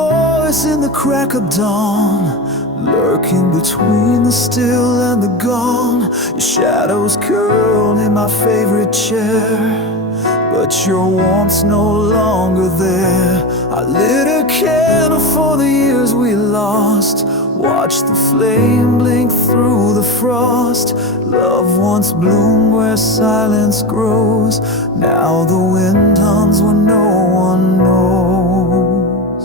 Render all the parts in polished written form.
voice in the crack of dawn, lurking between the still and the gone. Your shadows curled in my favorite chair, but your warmth's no longer there. I lit a candle for the years we lost, watched the flame blink through the frost. Love once bloomed where silence grows, now the wind hums when no one knows.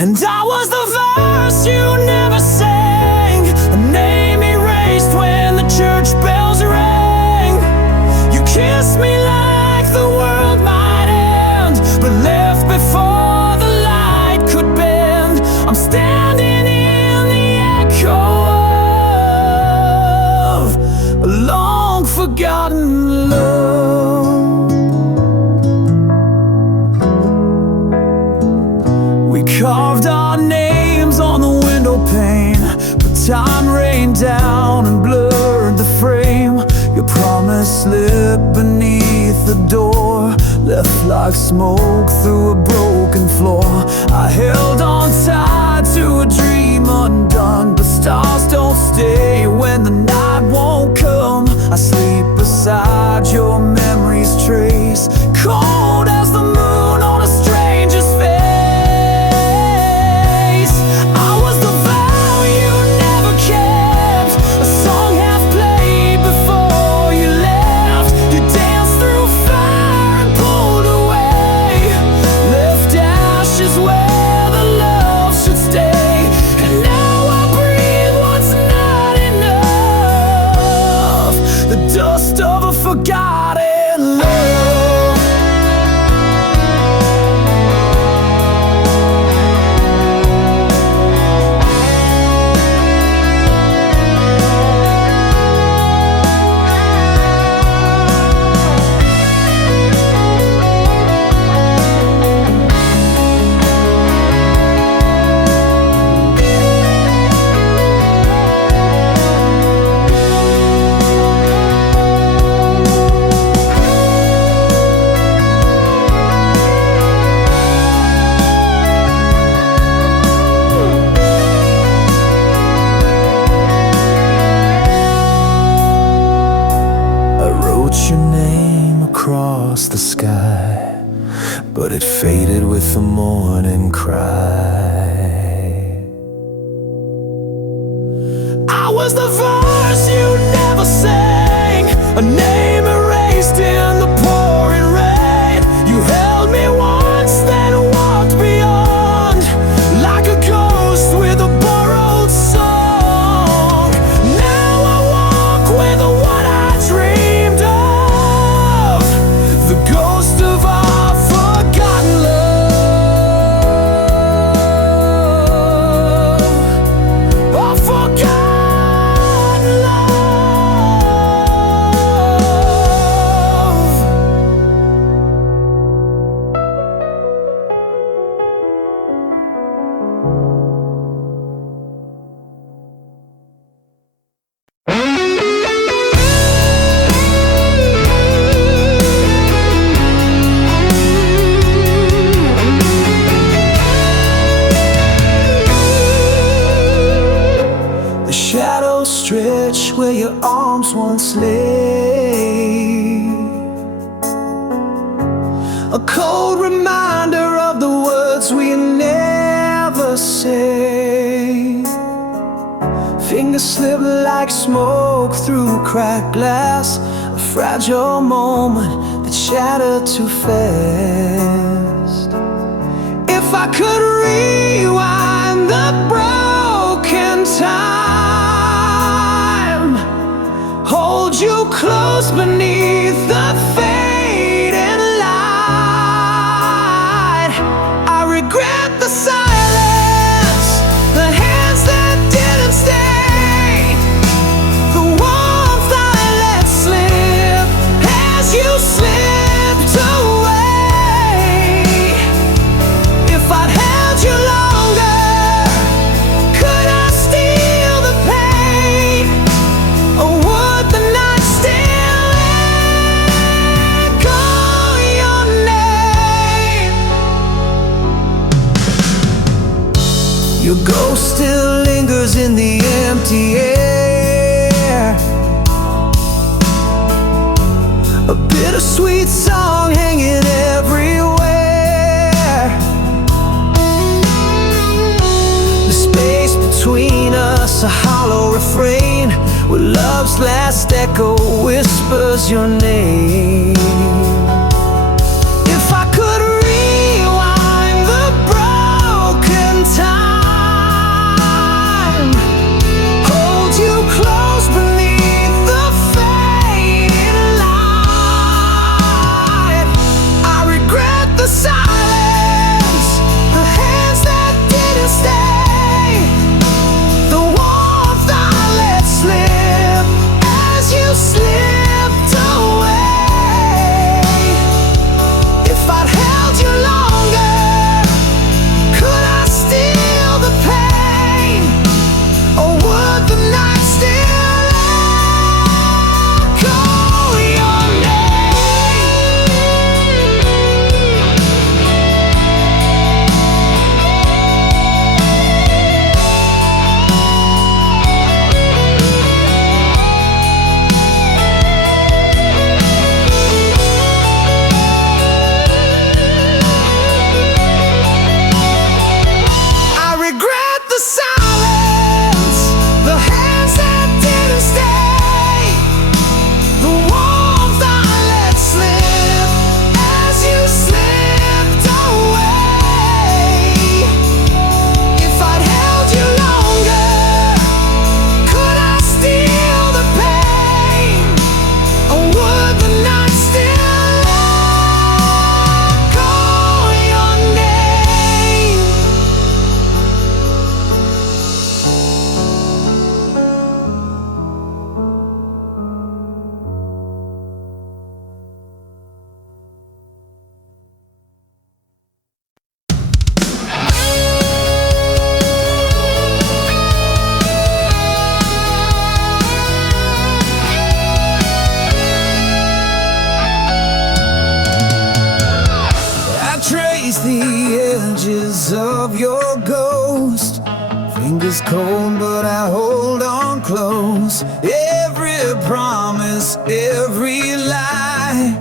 And I was the verse you never sang, a name erased when the church bells rang. You kissed me like the world might end, but left before the light could bend. I'm standing in the echo of a long forgotten love. We carved our names on the window pane, but time rained down and blurred the frame. Your promise slipped beneath the door, left like smoke through a broken floor. I held on tight to a dream undone, but stars don't stay when the night won't come. I sleep beside your memory's trace, cold as the moon on a stranger's face. I was the vow you never kept, a song half played before you left. You danced through fire and pulled away, left ashes where the love should stay. And now I breathe what's not enough, the dust of a forgotten love. Your name across the sky, but it faded with the morning cry. I was the verse you never sang, a name erased in the pouring rain. You held me once, then walked beyond, like a ghost with a borrowed song. Now I walk with what I dreamed of, the ghost of our forgotten love, our forgotten love. The shadows stretch where your arms once lay, a cold reminder of the words we never say. Fingers slip like smoke through cracked glass, a fragile moment that shattered too fast. If I could rewind the broken time, hold you close beneath the fading light. I regret the silence, the hands that didn't stay, the warmth I let slip as you slipped away. If I'd held you longer, could I steal the pain, or would the night still Your ghost still lingers in the empty air, a bittersweet song hanging everywhere. The space between us, a hollow refrain, where love's last echo whispers your name. If I could rewind the broken time, hold you close beneath the fading light, I regret the silence, the hands that didn't stay, the warmth I let slip as you slipped away. If I'd held you longer, could I steal the pain, or would the night still echo your name? I regret the silence, the hands that didn't stay, the warmth I let slip as you slipped away. If I'd held you longer, could I steal the pain, or would the night still echo your name? I trace the edges of your ghost, fingers cold but I hold on close. Every promise, every lie,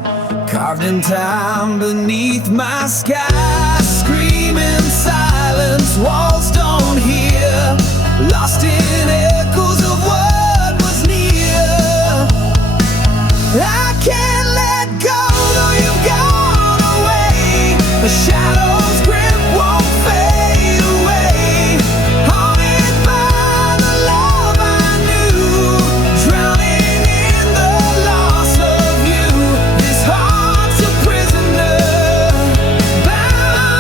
carved in time beneath my sky. Screaming silence, walls don't hear, lost in echoes of what was near. I can't let go, though you've gone away. The shadow's grip won't fade away. Haunted by the love I knew, drowning in the loss of you. This heart's a prisoner, bound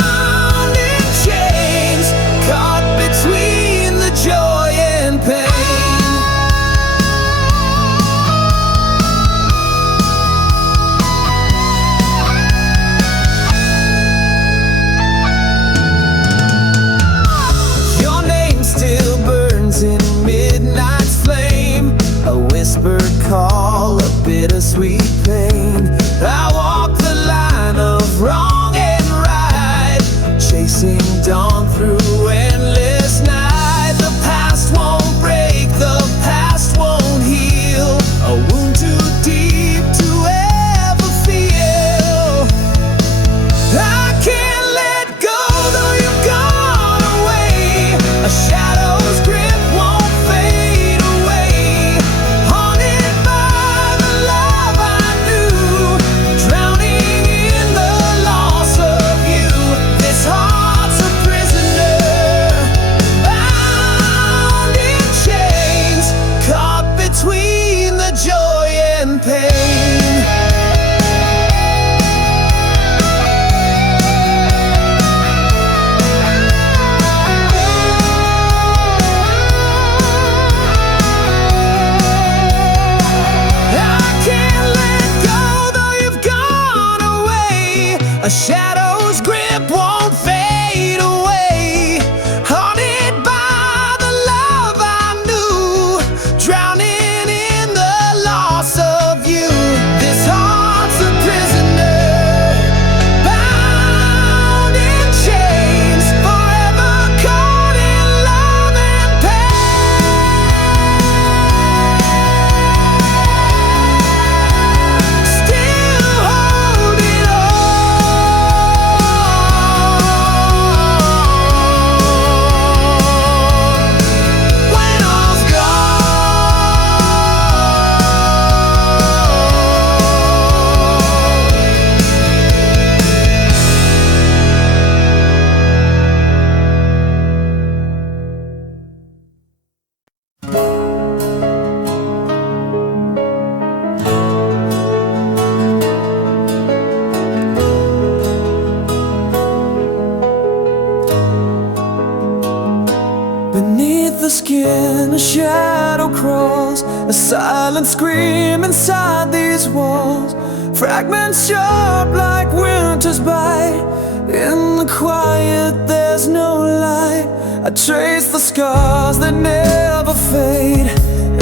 the skin, a shadow crawls, a silent scream inside these walls. Fragments sharp like winter's bite. In the quiet there's no light. I trace the scars that never fade,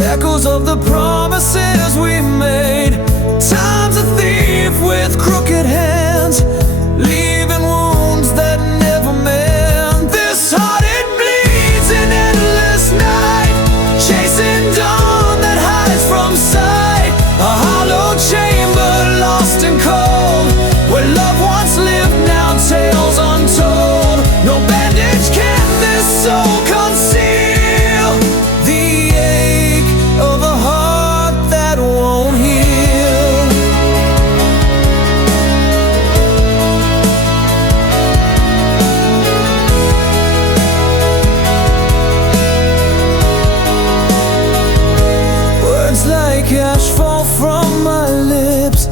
echoes of the promises we made. Time's a thief with crooked hands, leaving wounds that never mend. This heart, it bleeds in endless night, chasing dawn that hides from sight. A hollow chamber lost and cold, where love once lived, now tales untold. No bandage can this soul conceal, the ache of a heart that won't heal. Words like ash fall from my lips,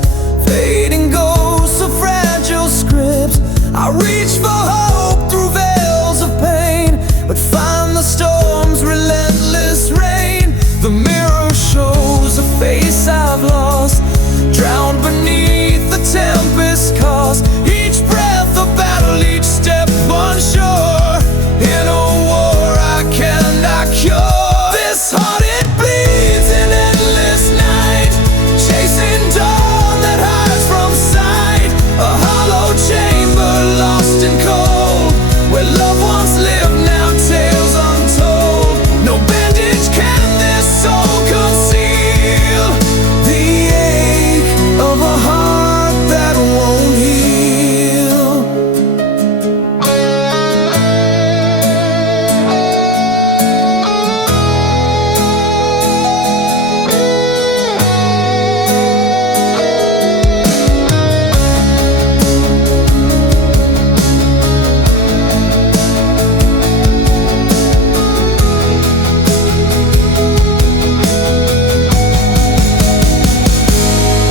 fading ghosts of fragile scripts. I reach for hope through veils of pain, but find the storm's relentless rain. The mirror shows a face I've lost, drowned beneath the tempest's cost. Each breath a battle, each step unsure, in a war I cannot cure. This heart, it bleeds in endless night, chasing dawn that hides from sight. A hollow chamber lost and cold, where love once lived, now tales untold. No bandage can this soul conceal, the ache of a heart that won't heal.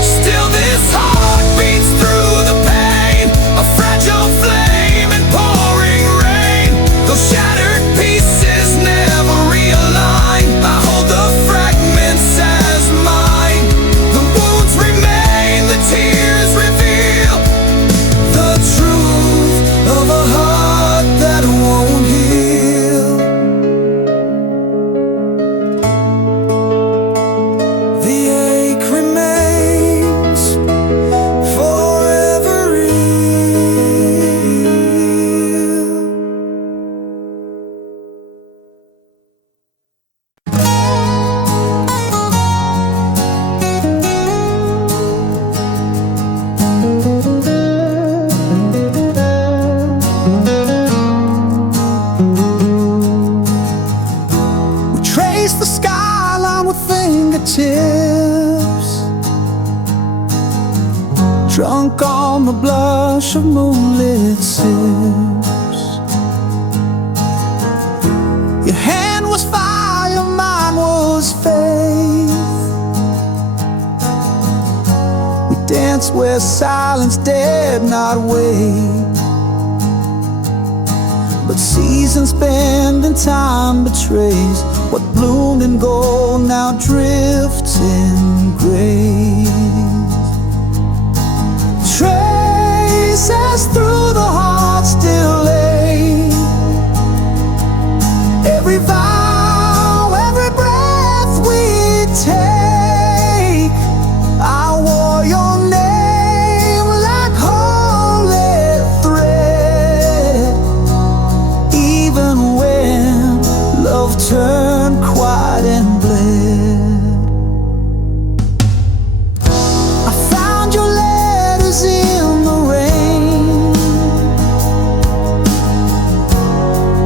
Still this heart beats through the pain, a fragile flame in pouring rain. Those shattered pieces never realign, I hold the fragments as mine. The wounds remain, the tears reveal the truth of a heart that won't heal. The ache remains forever real. We trace the skyline with fingertips, drunk on the blush of moonlit sips. Your hand was fire, mine was faith. We danced where silence dared not wait, but seasons bend and time betrays. What bloomed in gold now drifts in grace. Traces through the heart still lay, every vow, every breath we take. I wore your name like holy thread, even when love turned quiet and bled. I found your letters in the rain,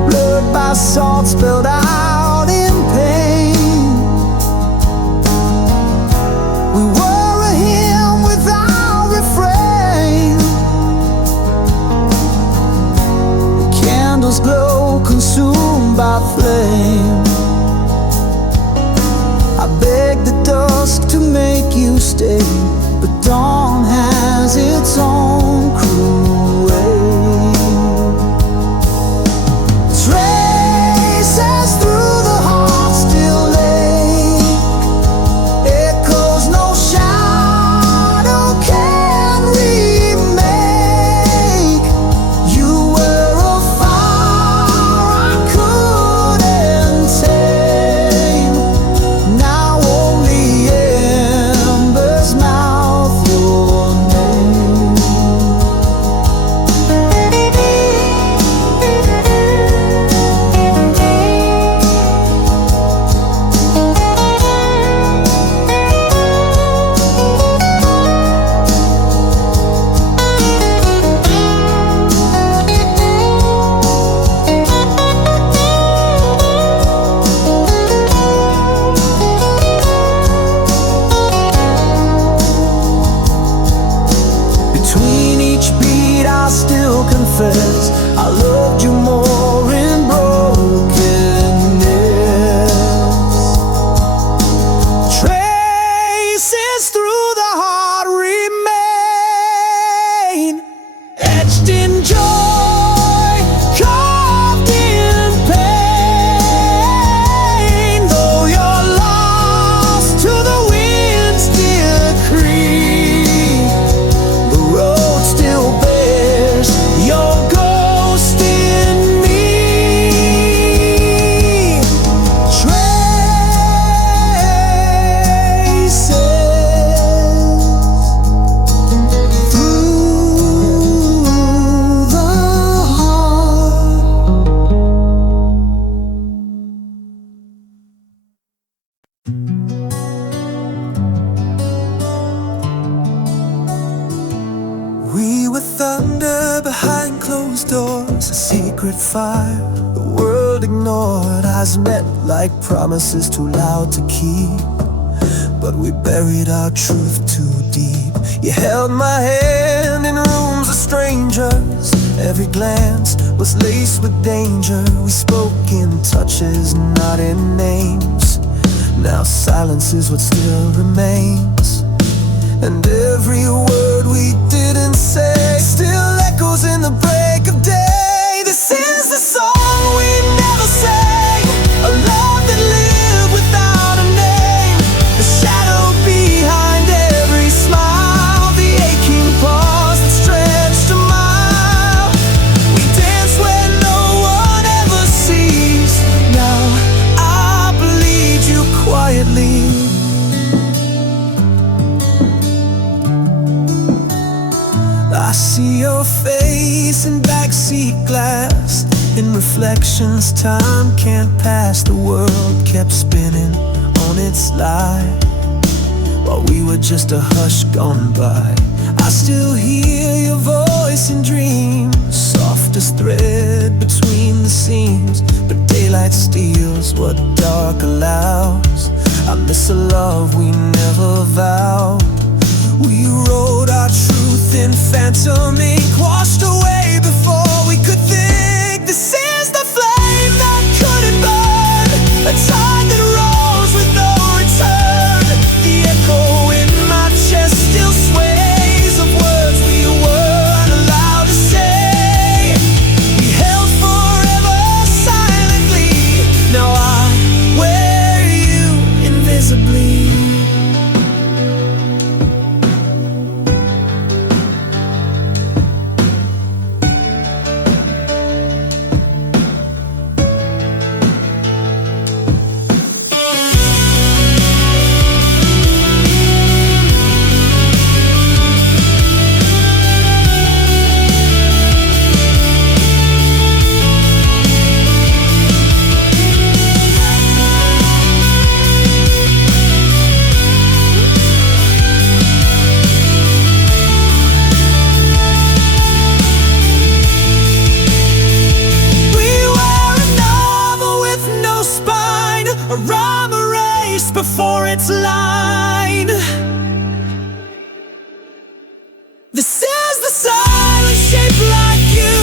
blurred by salt spilled out in pain. We were a hymn without refrain. The candles glow, consumed by flame. I begged the dusk to make you stay, but dawn has its own cruel way. Traces through the heart sacred fire the world ignored. Eyes met like promises too loud to keep, but we buried our truth too deep. You held my hand in rooms of strangers. Every glance was laced with danger. We spoke in touches, not in names. Now silence is what still remains, and every word we didn't say still echoes in the break of day. This is the song we never sang, a love that lived without a name. The shadow behind every smile, the aching pause that stretched a mile. We dance where no one ever sees. Now I bleed you quietly. I see your face in backseat glass. In reflections, time can't pass. The world kept spinning on its lie, while we were just a hush gone by. I still hear your voice in dreams, soft as thread between the seams. But daylight steals what dark allows. I miss a love we never vowed. We wrote our truth in phantom ink, washed away before we could think. This is the flame that couldn't burn, a tide that rose with no return. The echo in my chest still sways of words we weren't allowed to say. We held forever silently. Now I wear you invisibly. A rhyme erased before its line. This is the silence shaped like you,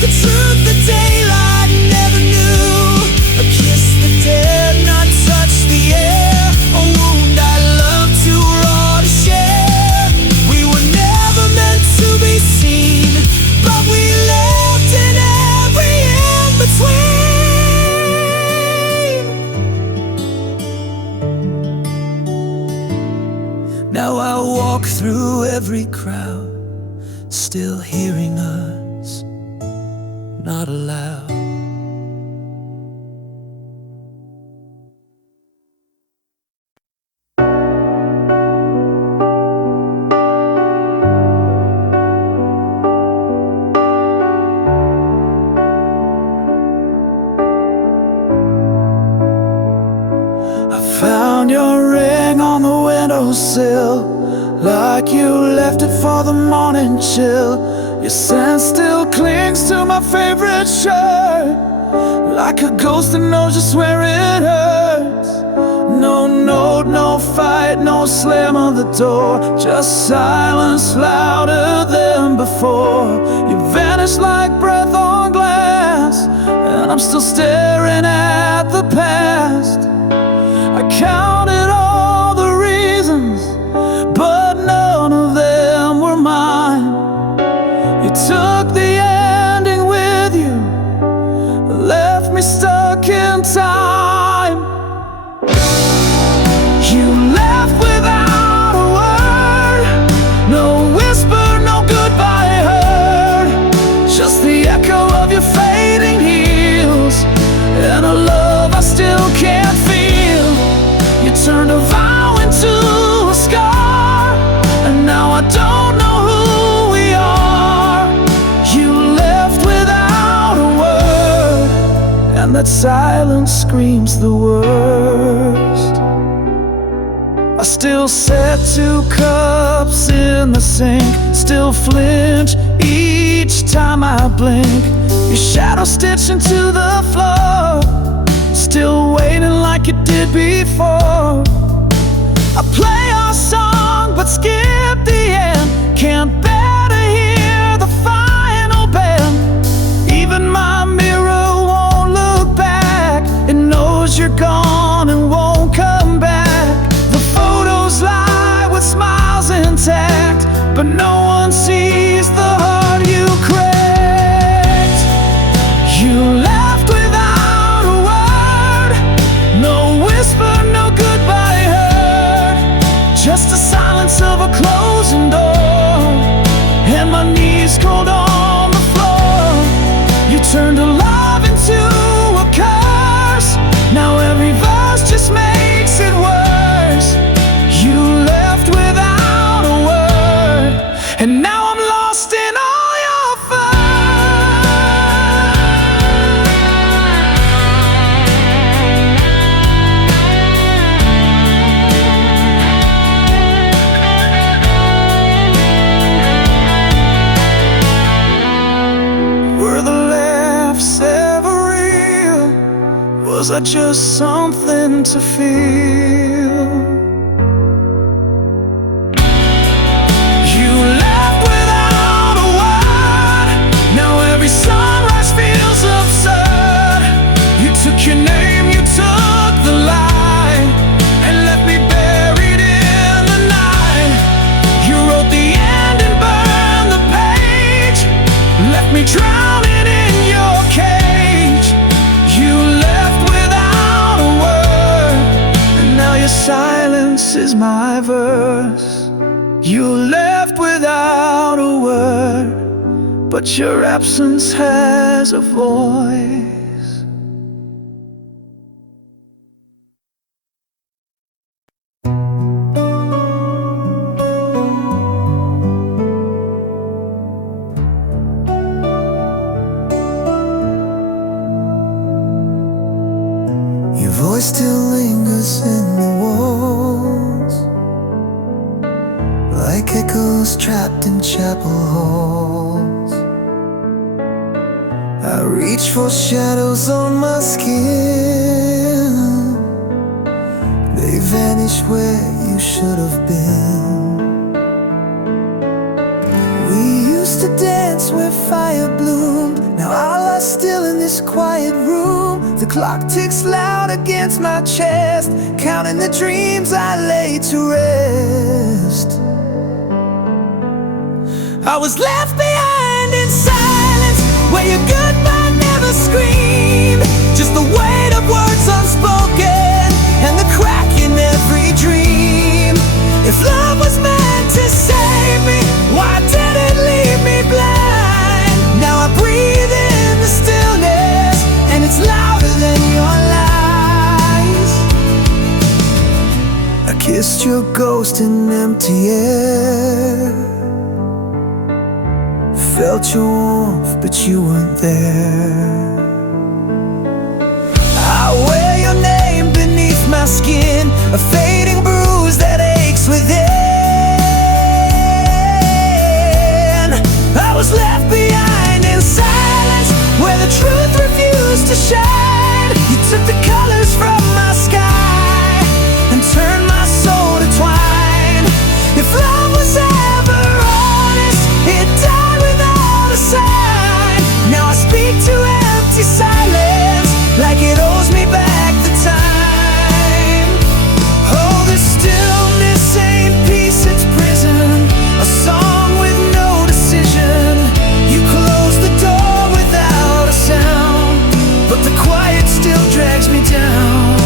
the truth the daylight never knew. A kiss that dared not touch the air, a wound I love too raw to share. We were never meant to be seen, but we lived in every in-between. Now I walk through every crowd, still hearing us, not aloud. I found your ring on the windowsill, like you left it for the morning chill. Your scent still clings to my favorite shirt, like a ghost that knows just where it hurts. No note, no fight, no slam on the door, just silence louder than before. You vanished like breath on glass, and I'm still staring at the past. I counted all the reasons, but none of them were mine. You took the ending with you, left me stuck in time. You left without a word, no whisper, no goodbye heard, just the echo of your fading heels, and a love I still can't feel. You turned a vow into a scar, and now I don't know who we are. You left without a word, and that silence screams the worst. I still set 2 cups in the sink, still flinch each each time I blink. Your shadow stitched into the floor, still waiting like it did before. I play our song but skip the end. Can't bear to hear the final bend. Even my mirror won't look back. It knows you're gone and won't come back. The photos lie with smiles intact, but no one sees the heart you cracked. You left without a word, no whisper, no goodbye heard, just the silence of a closing door, and my knees cold on the floor. You turned a love into a curse, now every verse just makes it worse. You left without a word, and now I'm lost in all your fur. Were the laughs ever real? Was I just something to feel? You left without a word, now every sunrise feels absurd. You took your name, you took the light, and left me buried in the night. You wrote the end and burned the page, left me drowning in your cage. You left without a word, and now your silence is my verse. You left without a word, but your absence has a voice. Your voice still lingers in the walls, like echoes trapped in chapel halls. I reach for shadows on my skin, they vanish where you should have been. We used to dance where fire bloomed, now I lie still in this quiet room. The clock ticks loud against my chest, counting the dreams I lay to rest. I was left behind in silence, where your goodbye never screamed, just the weight of words unspoken and the crack in every dream. If love was meant to save me, why did it leave me blind? Now I breathe in the stillness, and it's louder than your lies. I kissed your ghost in empty air, felt your warmth, but you weren't there. I wear your name beneath my skin, a fading bruise that aches within. I was left behind in silence, where the truth refused to shine. You took the colors from my sky and turned my soul to twine. If love was ever honest, it died without a sign. Now I speak to empty silence, like it owes me back the time. Oh, this stillness ain't peace, it's prison, a song with no decision. You close the door without a sound, but the quiet still drags me down.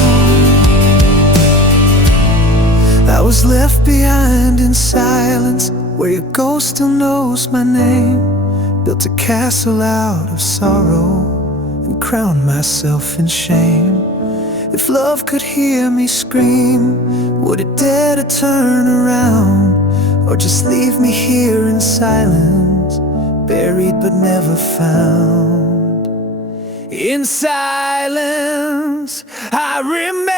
I was left behind in silence, where your ghost still knows my name. Built a castle out of sorrow and crowned myself in shame. If love could hear me scream, would it dare to turn around, or just leave me here in silence, buried but never found? In silence I remain.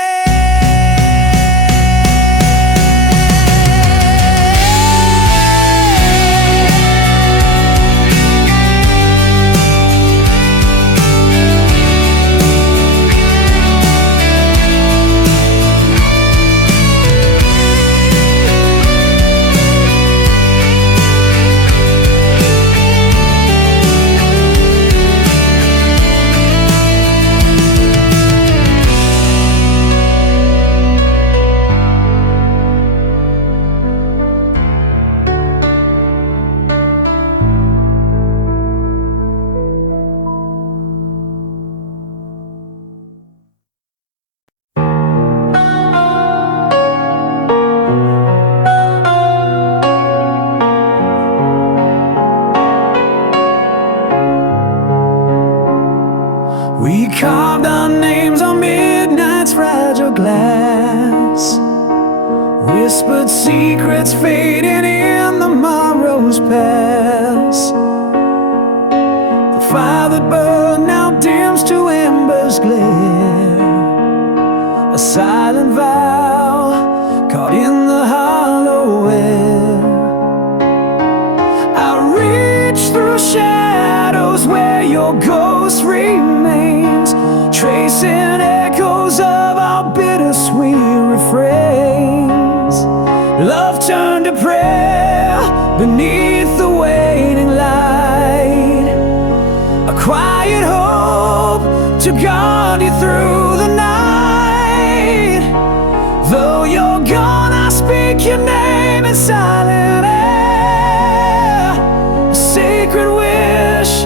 whispered secrets fading in the morrow's pass. The fire that burned now dims to embers glare, a silent vow caught in the hollow air. I reach through shadows where your ghost remains, tracing echoes of our bittersweet refrains. Love turned to prayer beneath the waning light, a quiet hope to guard you through the night. Though you're gone, I speak your name in silent air, a sacred wish,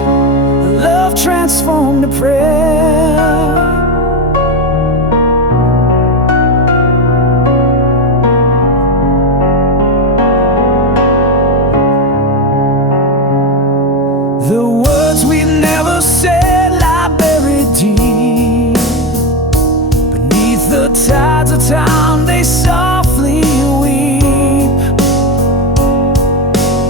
love transformed to prayer. The words we never said lie buried deep beneath the tides of time, they softly weep.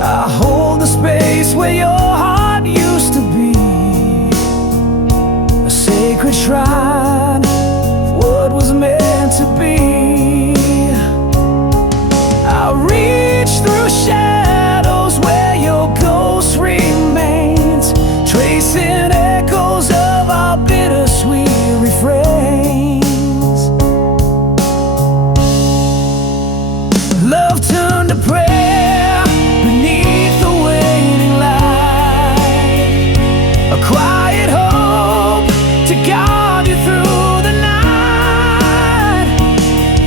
I hold the space where your heart used to be, a sacred shrine of what was meant to be. I reach through shadows where your ghost remains, tracing echoes of our bittersweet refrains. Love turned to prayer beneath the waning light, a quiet hope to guide you through the night.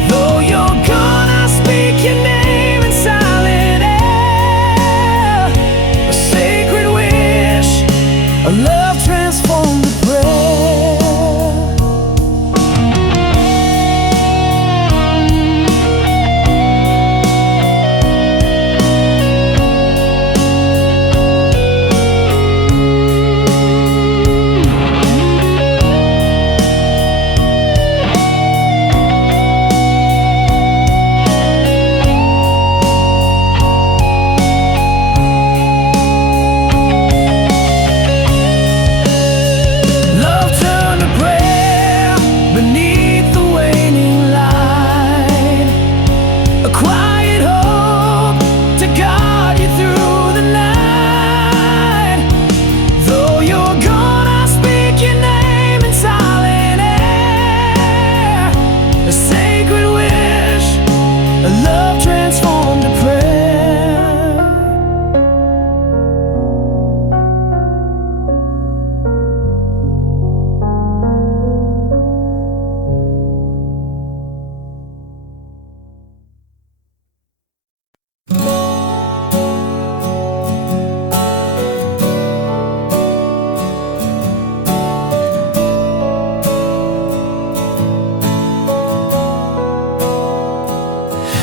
Though you're gone, I speak your name in silent air, a sacred wish, a love transformed to prayer. Love turned to prayer beneath the waning light, a quiet hope to guide you through the night. Though you're gone, I speak your name in silent air, a sacred wish, a love transformed to prayer.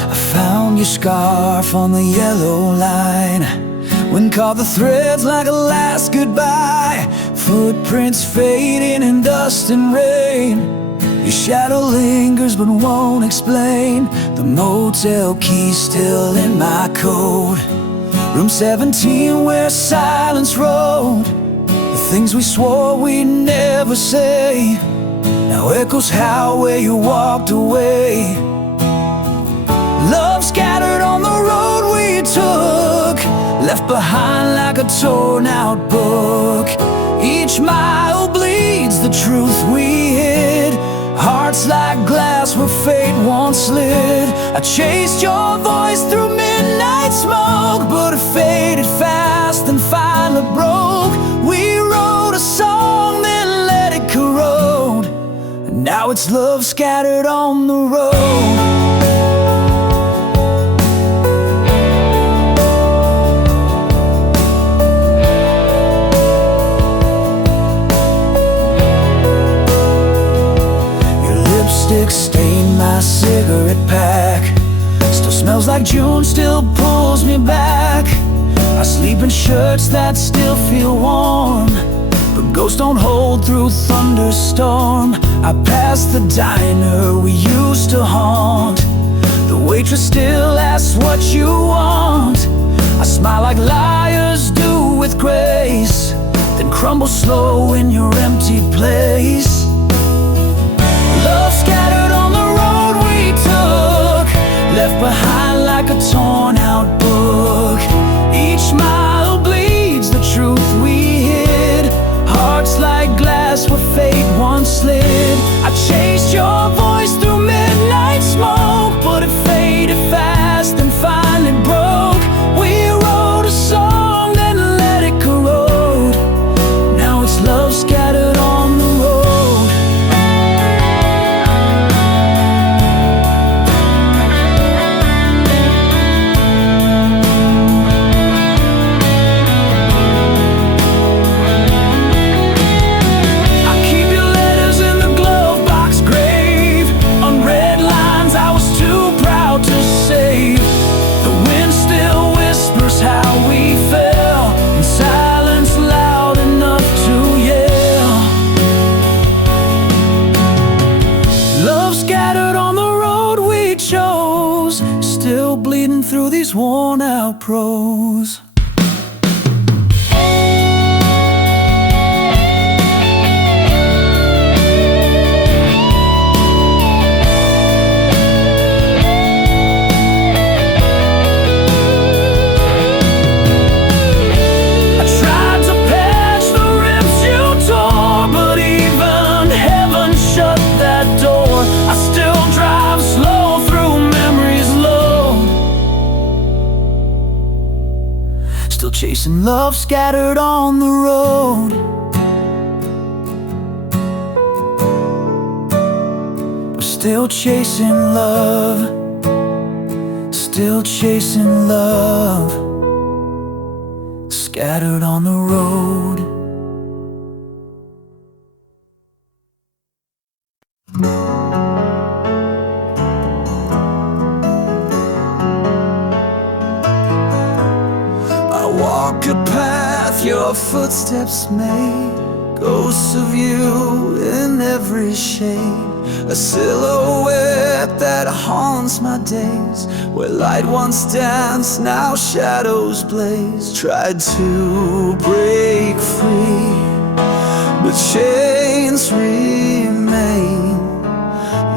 I found your scarf on the yellow line, wind caught the threads like a last goodbye. Footprints fading in dust and rain, your shadow lingers but won't explain. The motel key still in my coat, room 17 where silence rode. The things we swore we'd never say now echoes howl where you walked away. Love scattered on the road we took, left behind like a torn out book. Each mile bleeds the truth we hid, hearts like glass where fate once slid. I chased your voice through midnight smoke, but it faded fast and finally broke. We wrote a song then let it corrode, and now it's love scattered on the road. Lipstick stained my cigarette pack, still smells like June, still pulls me back. I sleep in shirts that still feel warm, but ghosts don't hold through thunderstorm. I passed the diner we used to haunt, the waitress still asks what you want. I smile like liars do with grace, then crumble slow in your empty place. Love scattered on the road we took, left behind like a torn out book. Each mile bleeds the truth we hid, hearts like glass where fate once slid. I chased your voice through midnight smoke, but it faded fast and finally broke. We wrote a song, then let it corrode. Now it's love scattered on the road. I keep your letters in the glove box grave, unread lines I was too proud to save. The wind still whispers how we fell, in silence loud enough to yell. Love scattered on the road we chose, still bleeding through these worn out prose. I tried to patch the rips you tore, but even heaven shut that door. I still drive slow through memories low, still chasing love scattered on the road. We're still chasing love, still chasing love, scattered on the road. I walk a path your footsteps made, ghosts of you in every shade. A silhouette that haunts my days, where light once danced, now shadows blaze. Tried to break free, but chains remain.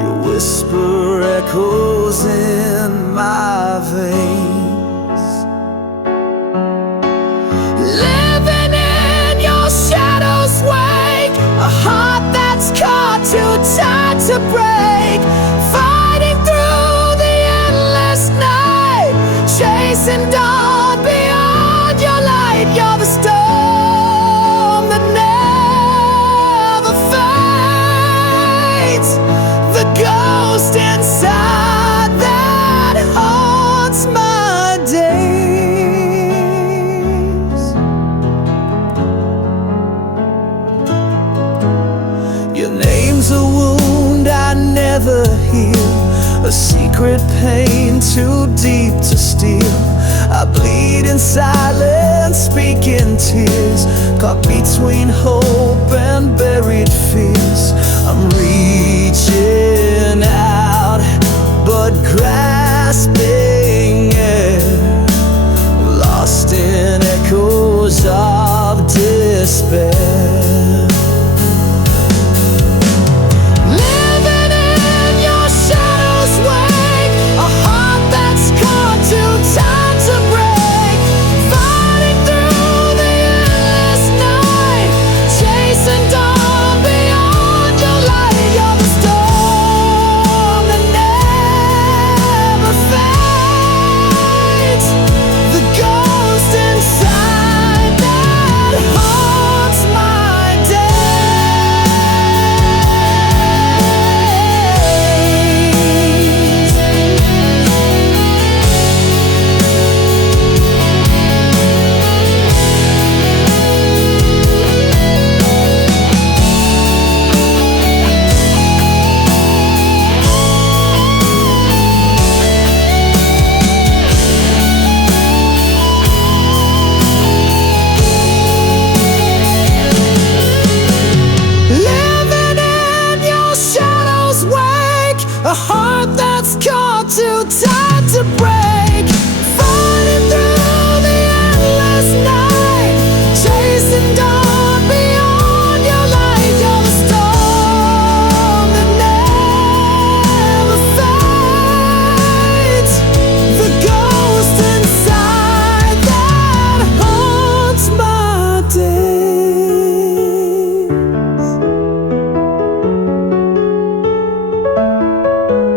Your whisper echoes in my veins. Living in your shadow's wake, a heart that's caught too tight to break. Fighting through the endless night, chasing dawn beyond your light. You're the storm that never fades, the ghost inside that haunts my days. Your name's a wound I never heal, a secret pain too deep to steal. I bleed in silence, speak in tears, caught between hope and buried fears. I'm reaching out, but grasping air, lost in echoes of despair. Living in your shadow's wake, a heart that's caught too tight to break. Fighting through the endless night, chasing dawn beyond your light.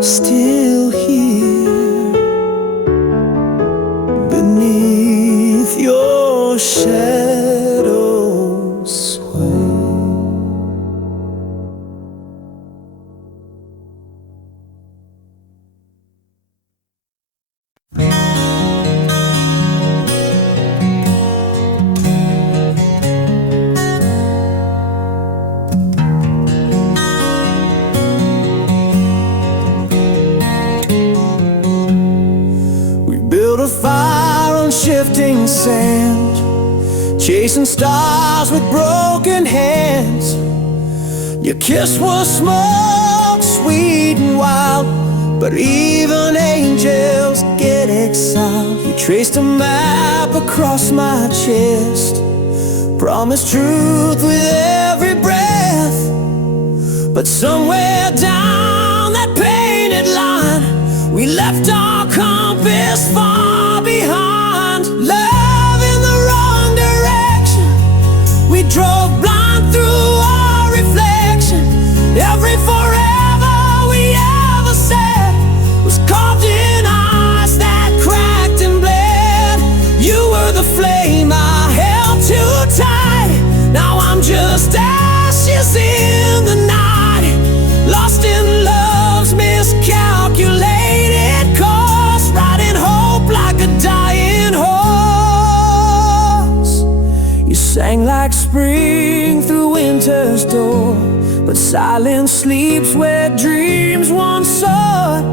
still here beneath your shadows sway. Build a fire on shifting sand, chasing stars with broken hands. Your kiss was smoke, sweet and wild, but even angels get exiled. You traced a map across my chest, promised truth with every breath. But somewhere down that painted line, we left our compass far behind. Love in the wrong direction, we drove blind through our reflection. Every forever we ever said was carved in ice that cracked and bled. You were the flame I held too tight. Now I'm just ashes in the night, lost in love's miscalculated course, riding hope like a dying horse. You sang like spring through winter's door, but silence sleeps where dreams once soared.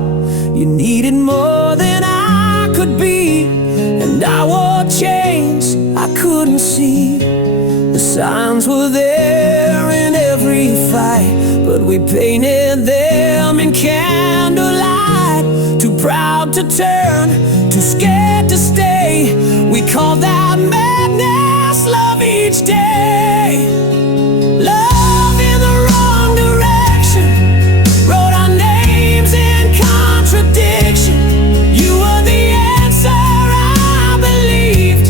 You needed more than I could be, and I wore chains I couldn't see. The signs were there in every fight, but we painted them in candlelight. Too proud to turn, too scared to stay. We called that madness love each day. Love in the wrong direction, wrote our names in contradiction. You were the answer I believed,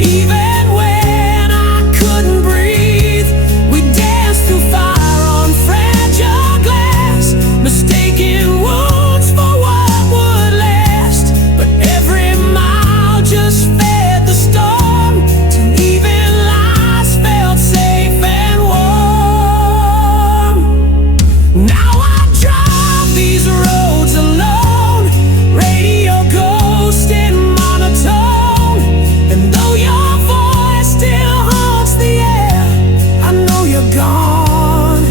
even when I couldn't breathe. We danced through fire on fragile glass, mistaking wounds for what would last. But every mile just fed the storm, till even lies felt safe and warm. Now I drive these roads alone, radio ghost and monotone. And though your voice still haunts the air, I know you're gone,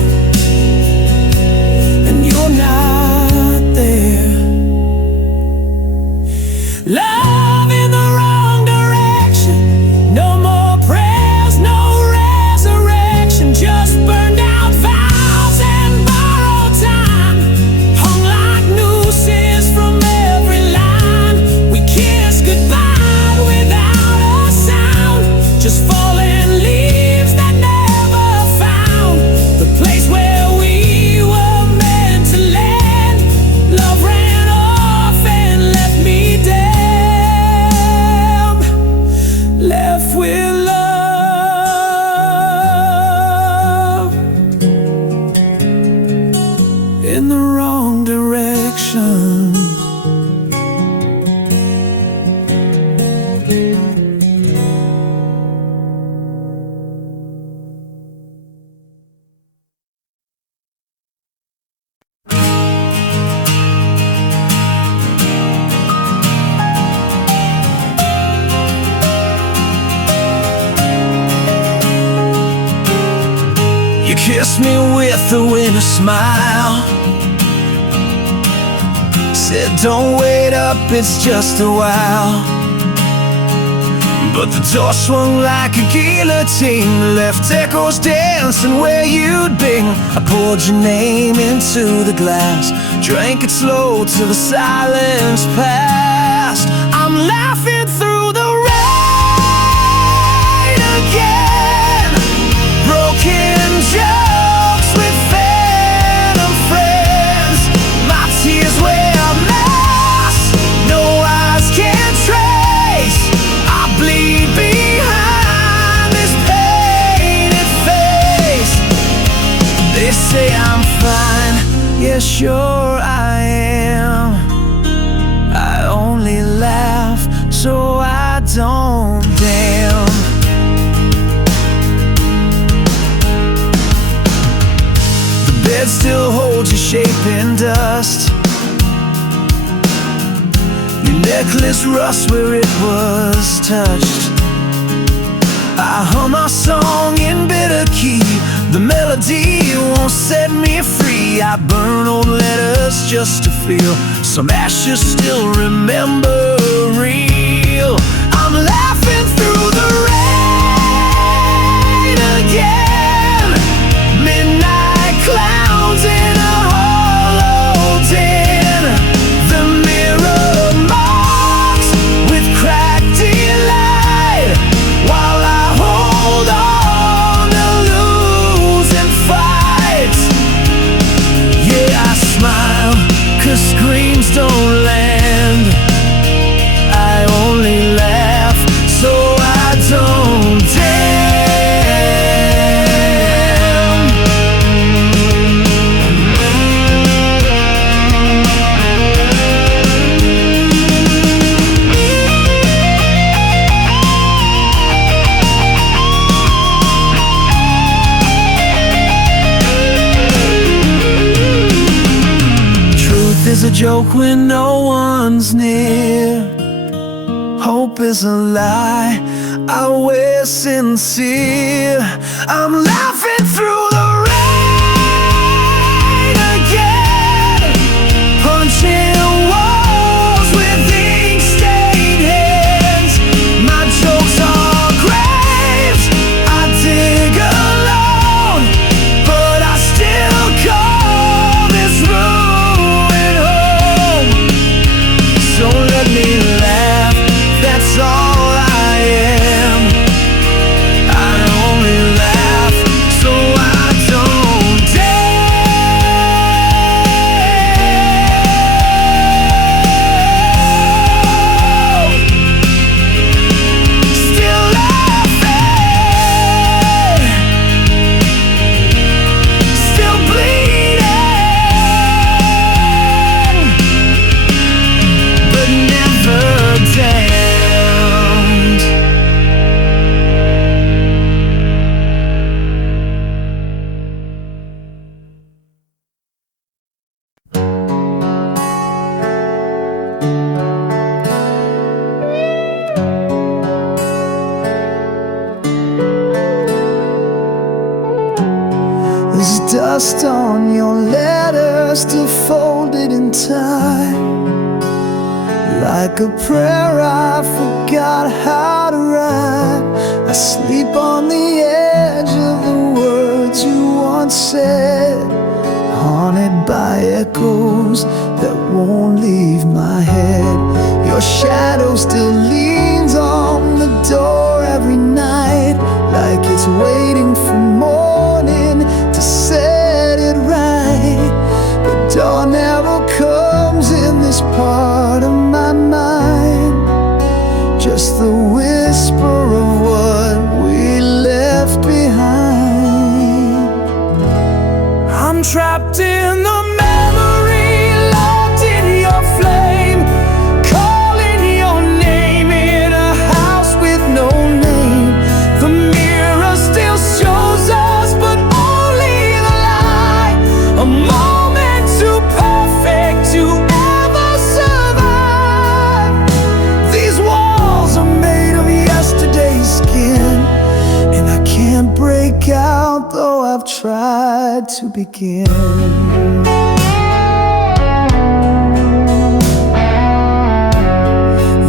and you're not there. Love in the wrong direction, no more prayers, no resurrection. Just burned out vows and borrowed time, hung like nooses from every line. We kissed goodbye without a sound, just falling leaves that never found the place where we were meant to land. Love ran off and left me damned, left with love in the wrong direction. You kissed me with a winter smile, said don't wait up, it's just a while. But the door swung like a guillotine, left echoes dancing where you'd been. I poured your name into the glass, drank it slow till the silence passed. I'm laughing through the rain again, broken jokes with phantom friends. My tears wear a mask no eyes can trace. I bleed behind this painted face. They say I'm fine, yeah sure I am. holds your shape in dust. Your necklace rust where it was touched. I hum our song in bitter key. The melody won't set me free. I burn old letters just to feel some ashes still remember real. I'm laughing through the rain again. Midnight clowns in a hollow tin. The mirror marks with cracked delight, while I hold on to losing fights. Yeah, I smile 'cause screams don't land. I only laugh so I don't damn. Truth is a joke when no one's near. Hope is a lie, I wear sincere. I'm laughing through the rain again, punching walls with ink-stained hands. My jokes are graves I dig alone, but I still call this ruin home. So let me laugh, that's all I am. I only laugh so I don't damn. Still laughing, still bleeding, but never damned. There's dust on your letter, still folded in time. Like a prayer I forgot how to write. I sleep on the edge of the words you once said, haunted by echoes that won't leave my head. Your shadow still leans on the door every night, like it's waiting for morning to set it right. But dawn never comes in this part of my mind, just the whisper of what we left behind. I'm trapped in the memory, locked in your flame, calling your name in a house with no name. The mirror still shows us, but only the lie. A moment too perfect to ever survive. These walls are made of yesterday's skin, and I can't break out, though I've tried to begin.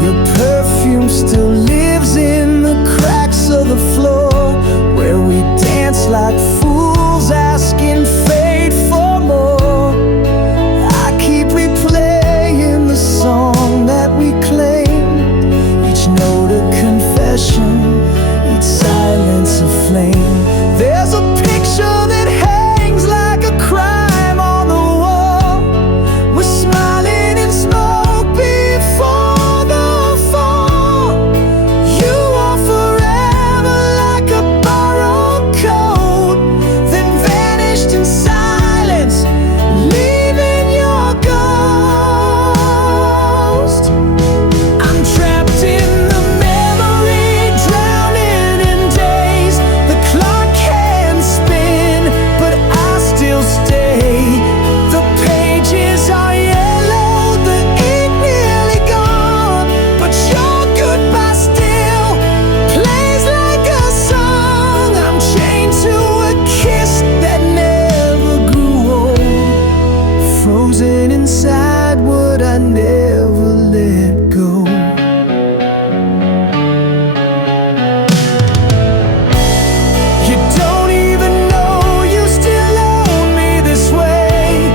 Your perfume still lives in the cracks of the floor, where we dance like fools, asking fate for more. I keep replaying the song that we claimed, each note a confession, each silence a flame. There's a picture that hangs like a crime on the frozen inside what I never let go. You don't even know you still own me this way,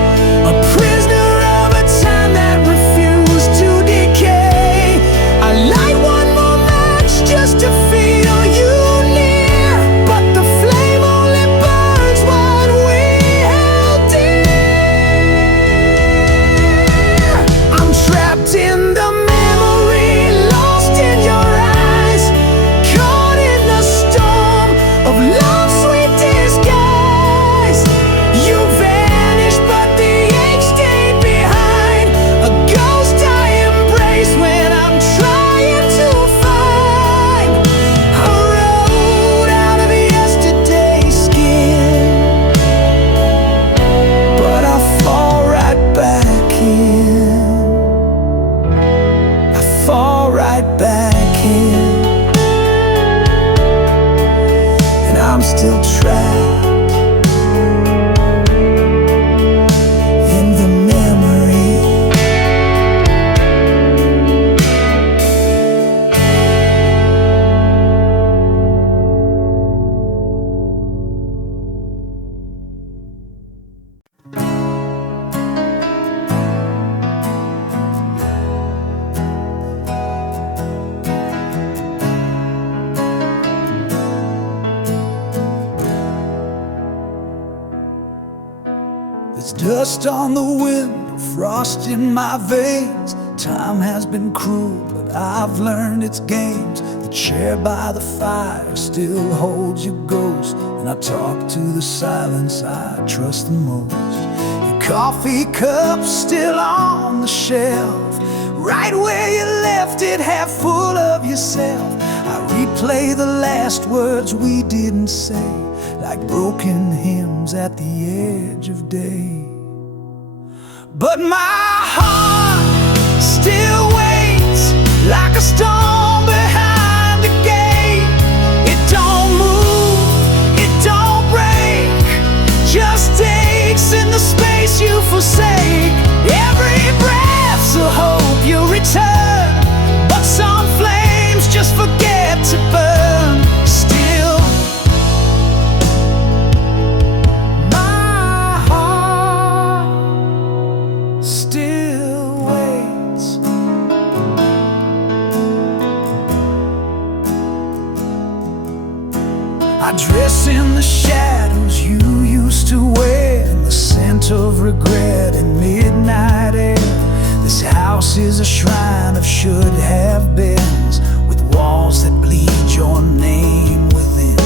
a prisoner of a time that refused to decay. I light one more match just to feel you near, but the flame only burns what we held dear. I'm trapped in the memory, lost in your eyes, caught in the storm of love's sweet disguise. You vanished, but the ache stayed behind, a ghost I embrace when I'm trying to find a road out of yesterday's skin. But I fall right back in, I fall right back in, and I'm still trapped in the memory. There's dust on the wind, frost in my veins. Time has been cruel, but I've learned its games. The chair by the fire still holds your ghost, and I talk to the silence I trust the most. Your coffee cup's still on the shelf, right where you left it, half full of yourself. I replay the last words we didn't say, like broken hymns at the edge of day. But my heart still waits like a storm behind the gate. It don't move, it don't break, just aches in the space you forsake. Every breath's a hope you'll return, but some flames just forget to burn. Still, my heart still waits. I dress in the shadows you used to wear, and the scent of regret in midnight air. This house is a shrine of should have beens, with walls that bleed your name within.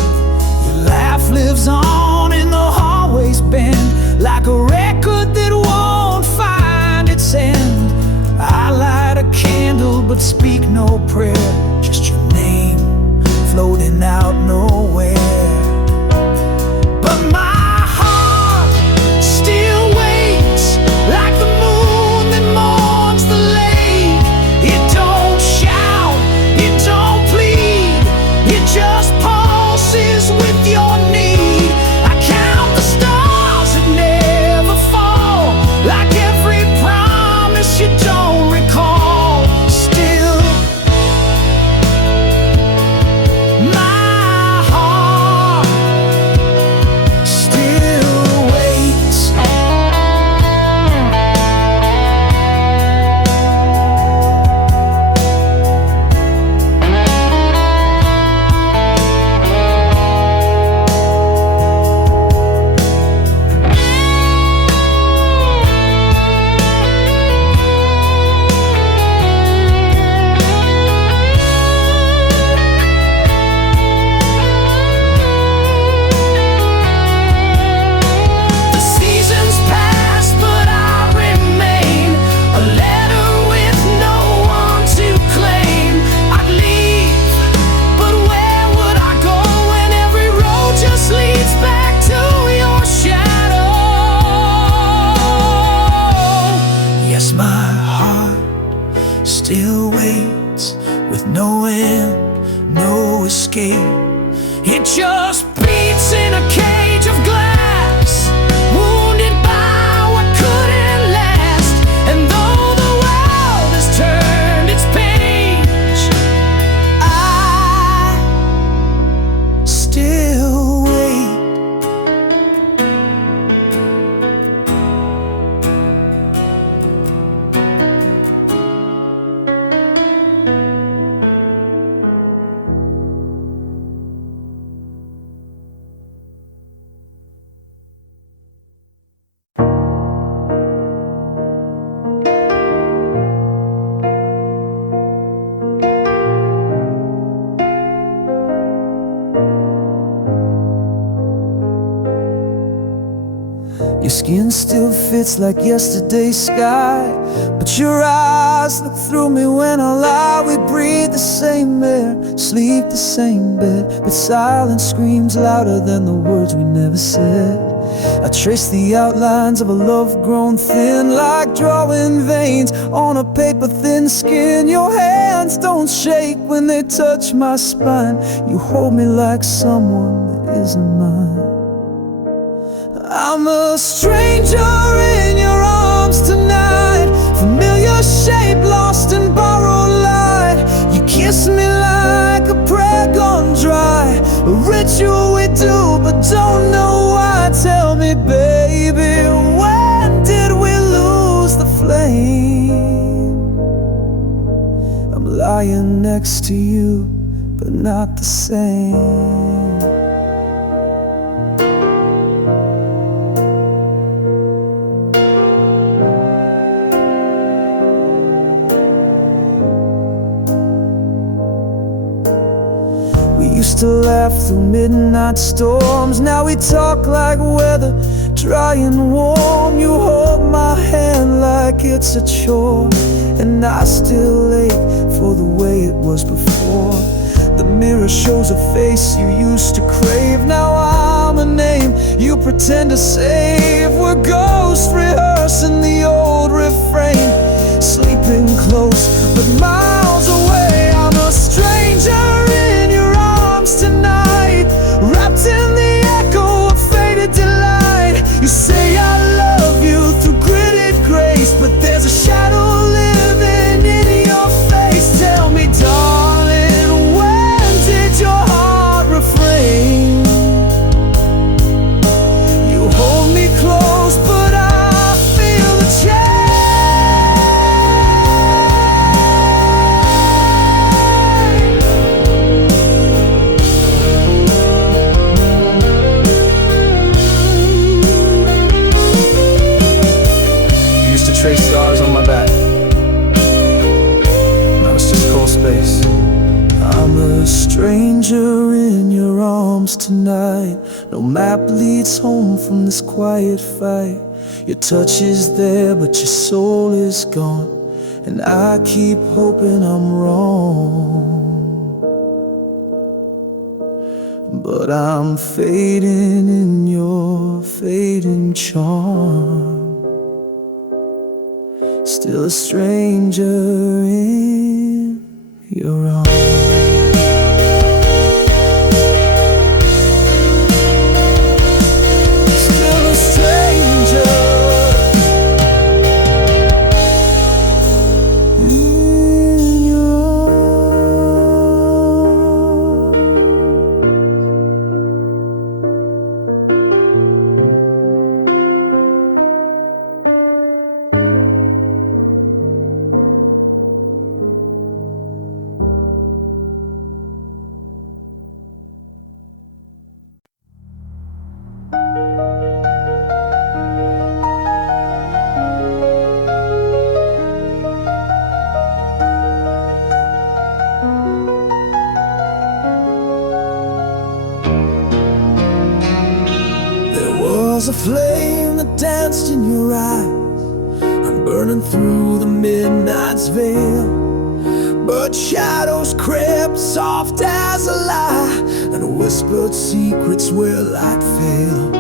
Your laugh lives on in the hallways bend, like a record that won't find its end. I light a candle but speak no prayer, just your name floating out nowhere. But my heart still waits like the moon that mourns the lake. It don't shout, it don't plead, it just pulses with your need. I count the stars that never fall, like every promise you don't recall. Still, my heart still waits. The seasons pass, but I remain, a letter with no one to claim. I'd leave, but where would I go when every road just leads back to your shadow? Yes, my heart still waits, with no end, no escape. It just beats in a cage of glass, wounded by what couldn't last. skin still fits like yesterday's sky, but your eyes look through me when I lie. We breathe the same air, sleep the same bed, but silence screams louder than the words we never said. I trace the outlines of a love grown thin, like drawing veins on a paper thin skin. Your hands don't shake when they touch my spine. You hold me like someone that isn't mine. I'm a stranger in your arms tonight, familiar shape lost in borrowed light. You kiss me like a prayer gone dry, a ritual we do but don't know why. Tell me, baby, when did we lose the flame? I'm lying next to you, but not the same. Used to laugh through midnight storms. Now we talk like weather, dry and warm. You hold my hand like it's a chore, and I still ache for the way it was before. The mirror shows a face you used to crave. Now I'm a name you pretend to save. We're ghosts rehearsing the old refrain, sleeping close but miles away. I'm a stranger in your arms tonight, wrapped in the echo of faded delight. You say I love you through gritted grace, but there's a shadow living in your face. Tell me, darling, when did your heart refrain? You hold me close, but I feel the change. Trace stars on my back, now it's just cold space. I'm a stranger in your arms tonight. No map leads home from this quiet fight. Your touch is there, but your soul is gone, and I keep hoping I'm wrong. But I'm fading in your fading charm, still a stranger in your arms. Still a stranger in your was a flame that danced in your eyes. I'm burning through the midnight's veil, but shadows crept soft as a lie, and whispered secrets where light failed.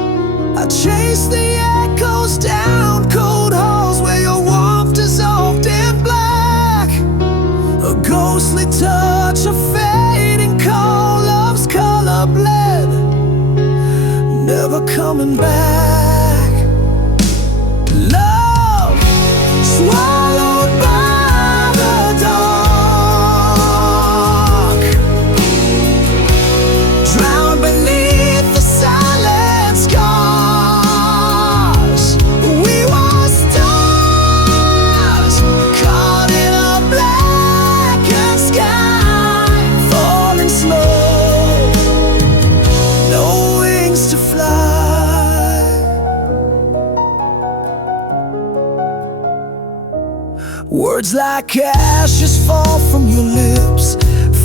I chased the echoes down cold halls where your warmth dissolved in black. A ghostly touch, a fading call, love's color bled, never coming back. Love swallowed by the dark, drowned beneath the silent scars. We were stars caught in a blackened sky, falling slow, no wings to fly. Words like ashes fall from your lips,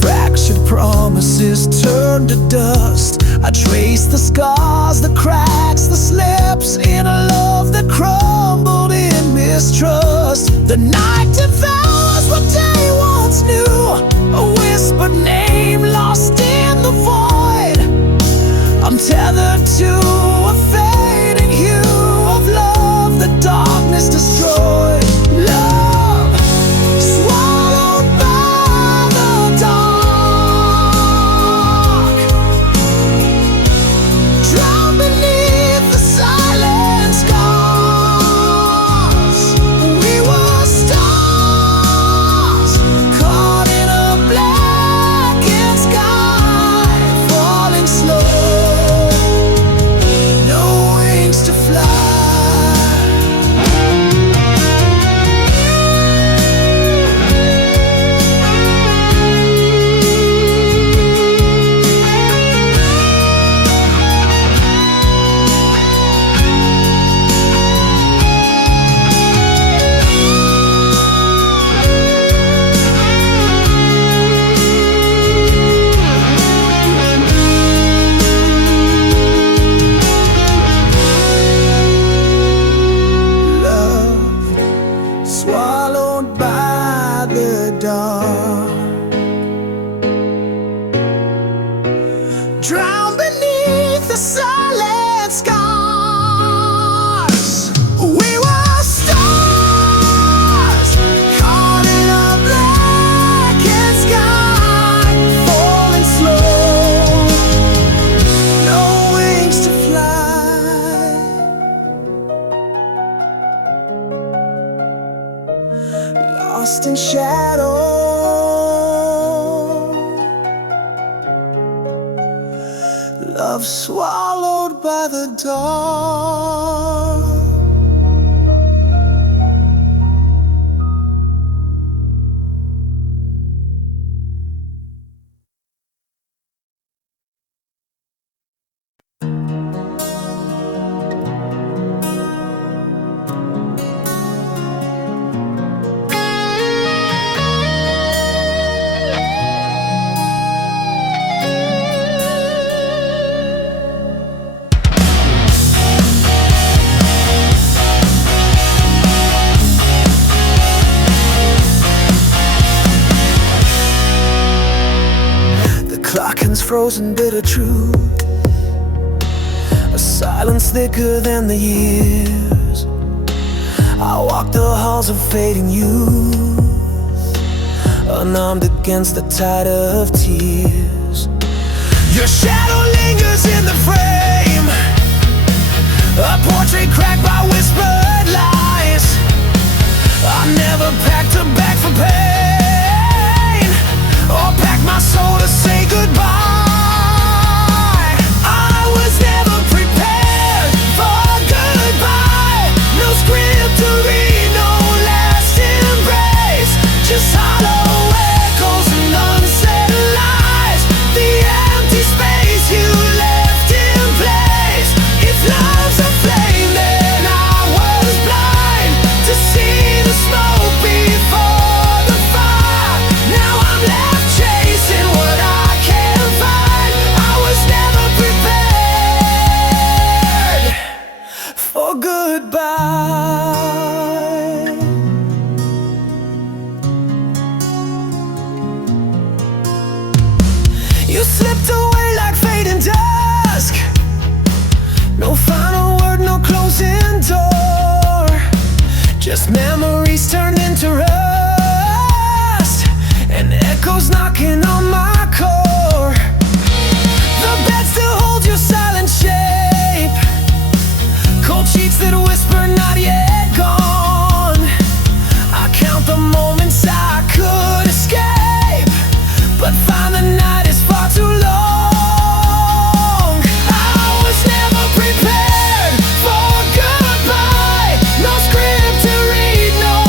fractured promises turn to dust. I trace the scars, the cracks, the slips in a love that crumbled in mistrust. The night devours what day once knew, a whispered name lost in the void. I'm tethered to a fading hue of love the darkness destroyed. Love swallowed by the dark, drowned beneath the silent scars. We were stars caught in a blackened sky, falling slow, no wings to fly. Swallowed by the dark, drowned beneath the silent scars. We were stars caught in a blackened sky, falling slow, no wings to fly. Lost in shadow, love swallowed by the dark. Clock hands frozen, bitter truth, a silence thicker than the years. I walk the halls of fading youth, unarmed against the tide of tears. Your shadow lingers in the frame, a portrait cracked by whispered lies. I never packed a bag for pain, or packed my soul to say goodbye. I was never prepared for goodbye. No script to read, no last embrace, just hollow echoes and unsaid lies. The empty space you left in place. If love's a flame, then I was blind to see the smoke before the fire. Now I'm left chasing what I can't find. I was never prepared for goodbye. You slipped away like fading dusk, no final word, no closing door, just memories turned into rust, and echoes knocking on my core. The bed still holds your silent shape, cold sheets that whisper not yet gone. I count the moments I could escape, but find the night is far too long. I was never prepared for goodbye. No script to read, no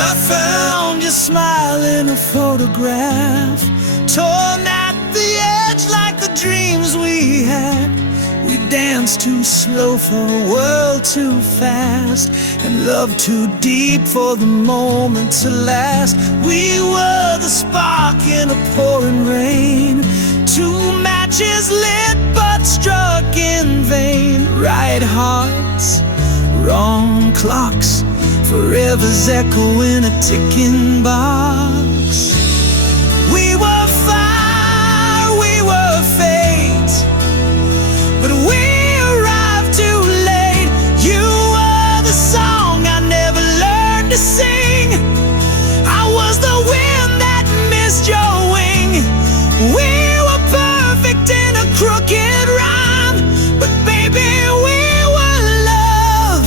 I found your smile in a photograph, torn at the edge like the dreams we had. We danced too slow for a world too fast, and love too deep for the moment to last. We were the spark in a pouring rain, two matches lit but struck in vain. Right hearts, wrong clocks, forever's echo in a ticking box. We were fire, we were fate, but we arrived too late. You were the song I never learned to sing. I was the wind that missed your wing. We were perfect in a crooked rhyme, but baby, we were love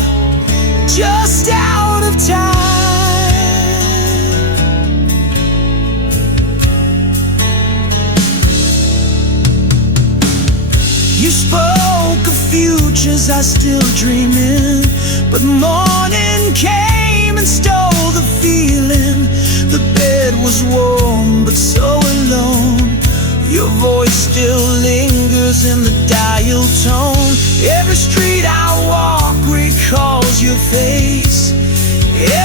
just out of time. You spoke of futures I still dream in, but morning came and stole the feeling. The bed was warm but so alone. Your voice still lingers in the dial tone. Every street I walk recalls your face.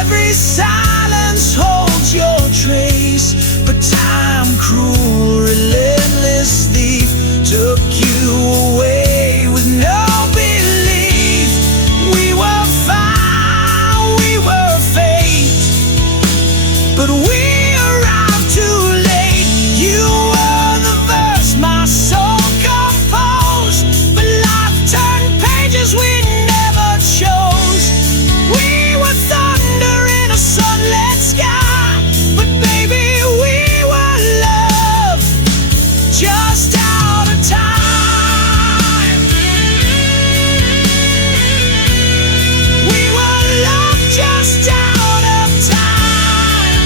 Every silence holds your trace. But time, cruel, relentless thief, took you away with no belief. We were fire, we were fate, but we arrived too late. You were the verse my soul composed, but life turned pages we never chose. We were thunder in a sunlit sky, but baby, we were love just out of time. We were love just out of time.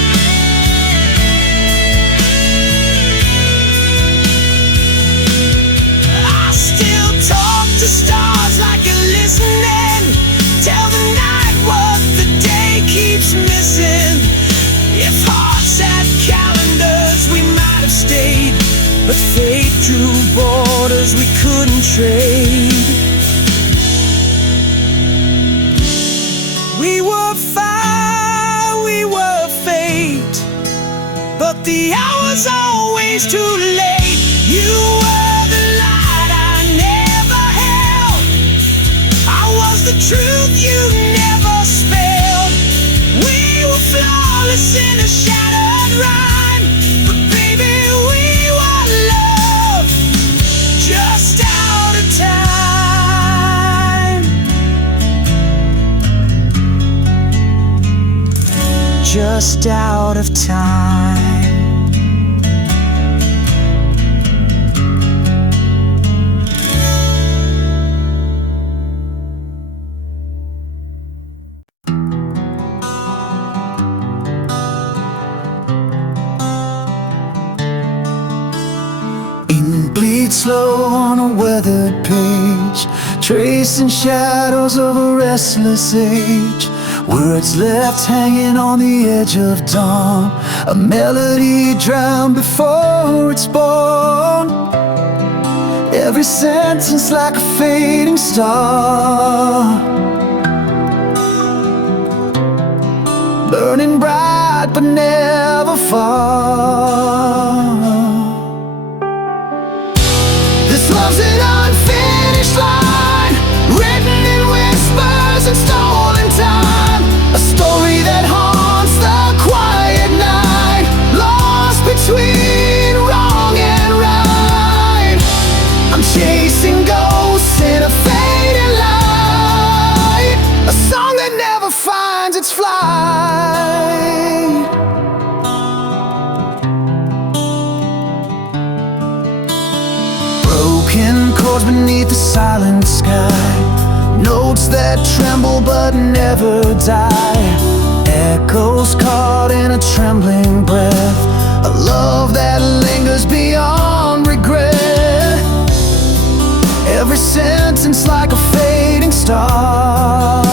I still talk to stars like you're listening. Tell the night what the day keeps missing. If hearts had calendars, we might have stayed, but fate drew borders we couldn't trade. We were fire, we were fate, but the hour's always too late. You were the light I never held. I was the truth you never spelled. We were flawless in a shattered rhyme, but baby, we were love just out of time. Just out of time. Ink bleeds slow on a weathered page, tracing shadows of a restless age. Words left hanging on the edge of dawn, a melody drowned before it's born. Every sentence like a fading star, burning bright but never far. This love's an unfinished line, written in whispers and stolen time. A story that haunts the quiet night, lost between wrong and right. I'm chasing ghosts in a fading light, a song that never finds its flight. Broken chords beneath the silent sky, notes that tremble but never die. Echoes caught in a trembling breath, a love that lingers beyond regret. Every sentence like a fading star,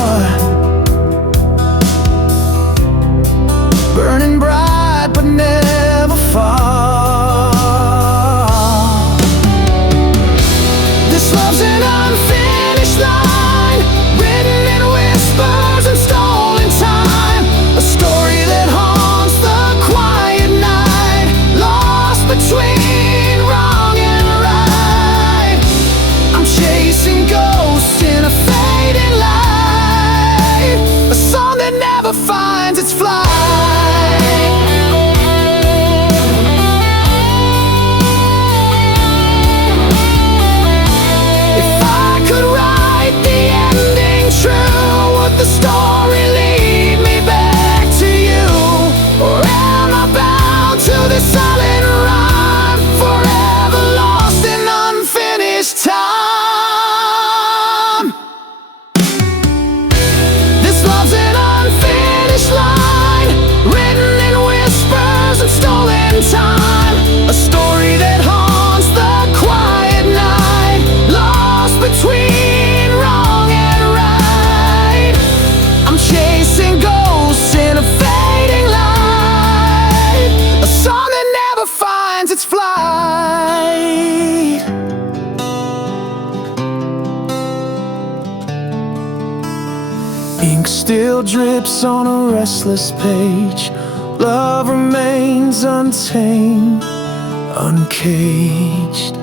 still drips on a restless page. Love remains untamed, uncaged.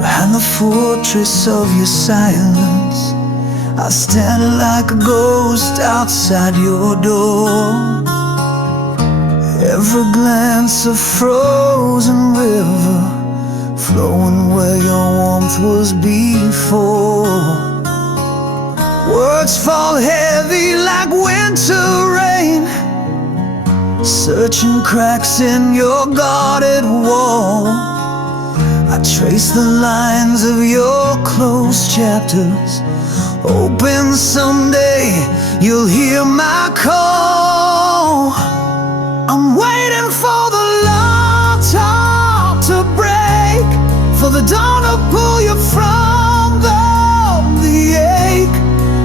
Behind the fortress of your silence, I stand like a ghost outside your door. Every glance a frozen river, flowing where your warmth was before. Words fall heavy like winter rain, searching cracks in your guarded wall. I trace the lines of your closed chapters, hoping someday you'll hear my call. I'm waiting for the long talk to break, for the dawn to pull you from the ache.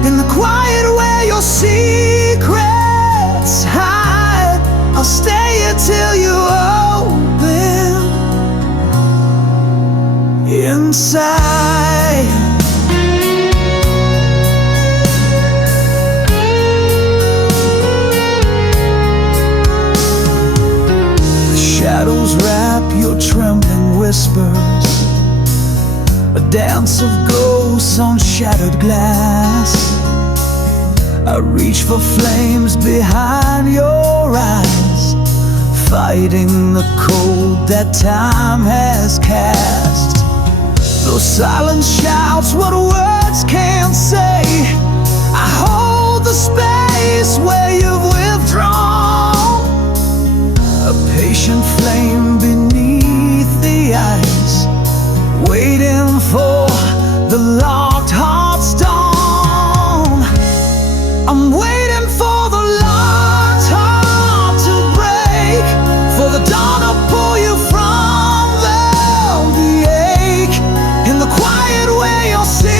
In the quiet where your secrets hide, I'll stay here till you open inside. The shadows wrap your trembling whispers, a dance of ghosts on shattered glass. I reach for flames behind your eyes, fighting the cold that time has cast. Those silence shouts what words can't say. I hold the space where you've withdrawn, a patient flame beneath the ice, waiting for the locked heart's dawn. I'm waiting for the locked heart to break, for the dawn to pull you from the ache. In the quiet where your secrets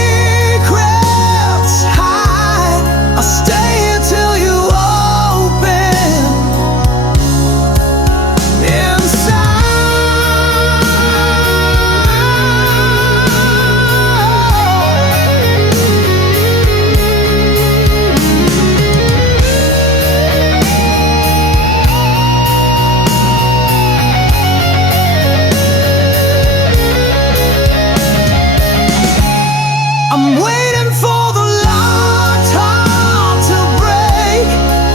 hide, I'll stay here till you open inside. I'm waiting for the locked heart to break,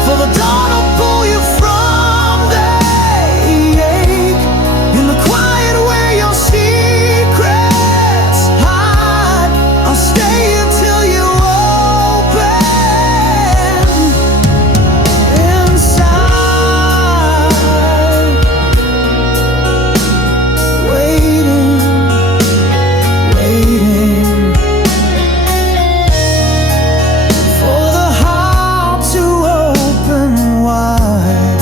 for the dawn to pull you from the ache. In the quiet where your secrets hide, I'll stay until you open inside. Waiting, waiting for the heart to open wide.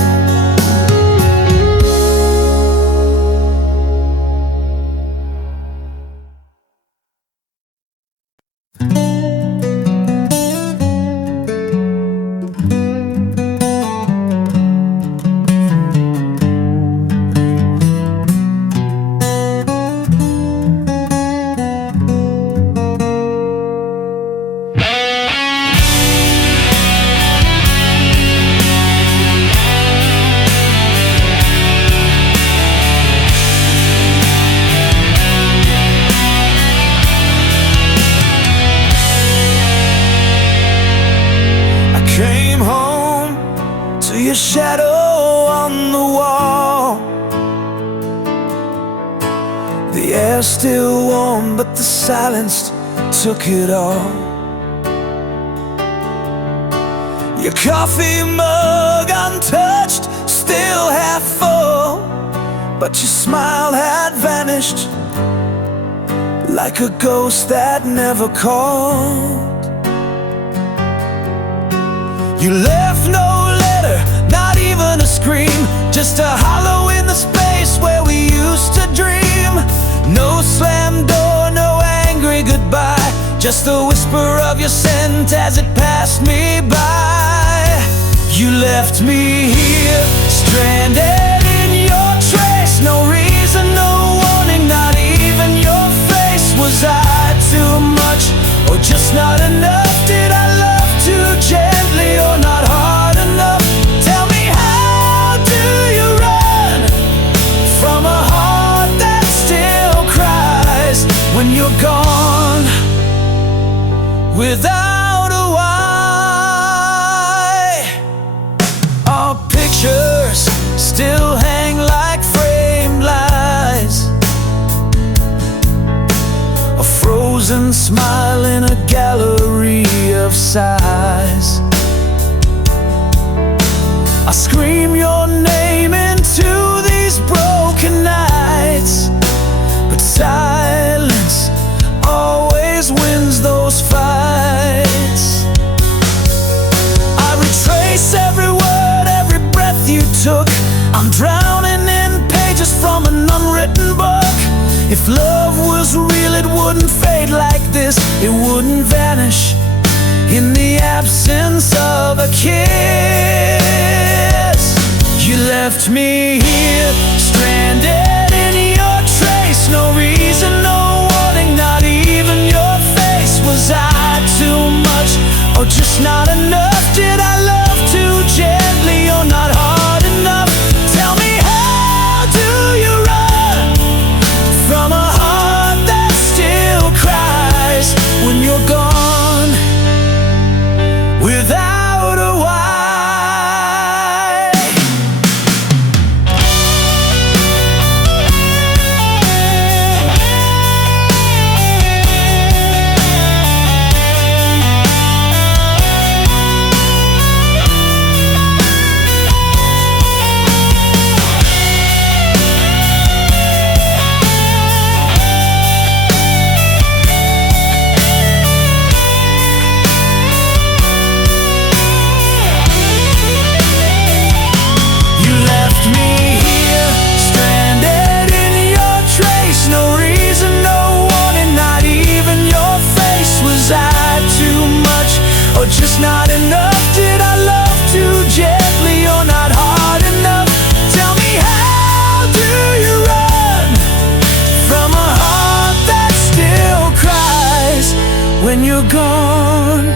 I came home to your shadow on the wall. The air's still warm, but the silence took it all. Your coffee mug untouched, still half full, but your smile had vanished like a ghost that never called. You left no letter, not even a scream, just a hollow in the space where we used to dream. No slam door, no angry goodbye, just the whisper of your scent as it passed me by. You left me here, stranded in your trace. No reason, no warning, not even your face. Was I too much, or just not enough? Did I love too gently, or not hard enough? Tell me, how do you run from a heart that still cries when you're gone, without a why? Our pictures still hang like framed lies, a frozen smile in a gallery of sighs. I scream your name into these broken nights, but silence always wins those fights. I retrace every word, every breath you took. I'm drowning in pages from an unwritten book. If love was real, it wouldn't fade like this. It wouldn't vanish in the absence of a kiss. You left me here, stranded in your trace. No reason, no warning, not even your face. Was I too much, or just not enough? Did I love too gently, or not hard enough? Tell me, how do you run from a heart that still cries when you're gone, without a why? Or just not enough? Did I love too gently, or not hard enough? Tell me, how do you run from a heart that still cries when you're gone,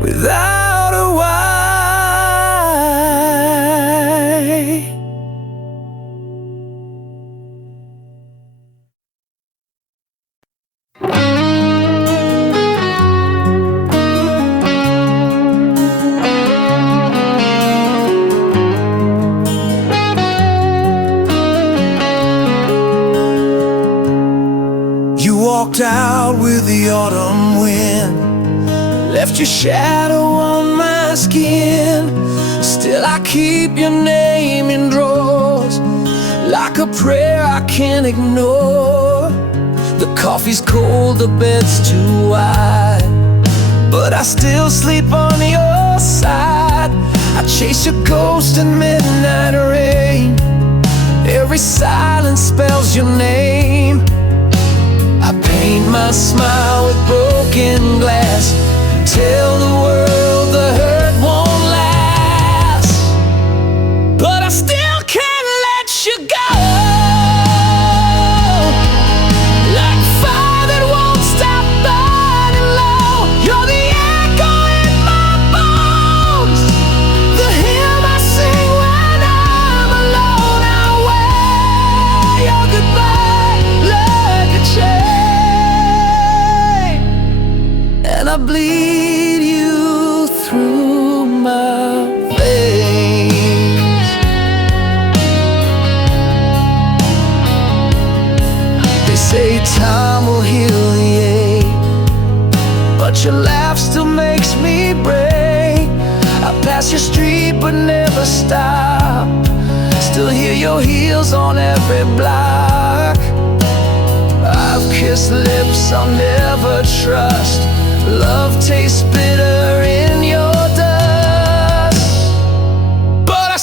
without a why? Walked out with the autumn wind, left your shadow on my skin. Still I keep your name in drawers, like a prayer I can't ignore. The coffee's cold, the bed's too wide, but I still sleep on your side. I chase your ghost in midnight rain. Every silence spells your name. I paint my smile with broken glass, tell the world the hurt won't last, but I still can't let you go. Like fire that won't stop burning low, you're the echo in my bones, the hymn I sing when I'm alone. I wear your goodbye like a chain, and I bleed you through my veins. They say time will heal the ache, but your laugh still makes me break. I pass your street but never stop, still hear your heels on every block. I've kissed lips I'll never trust, love tastes bitter in your dust, but I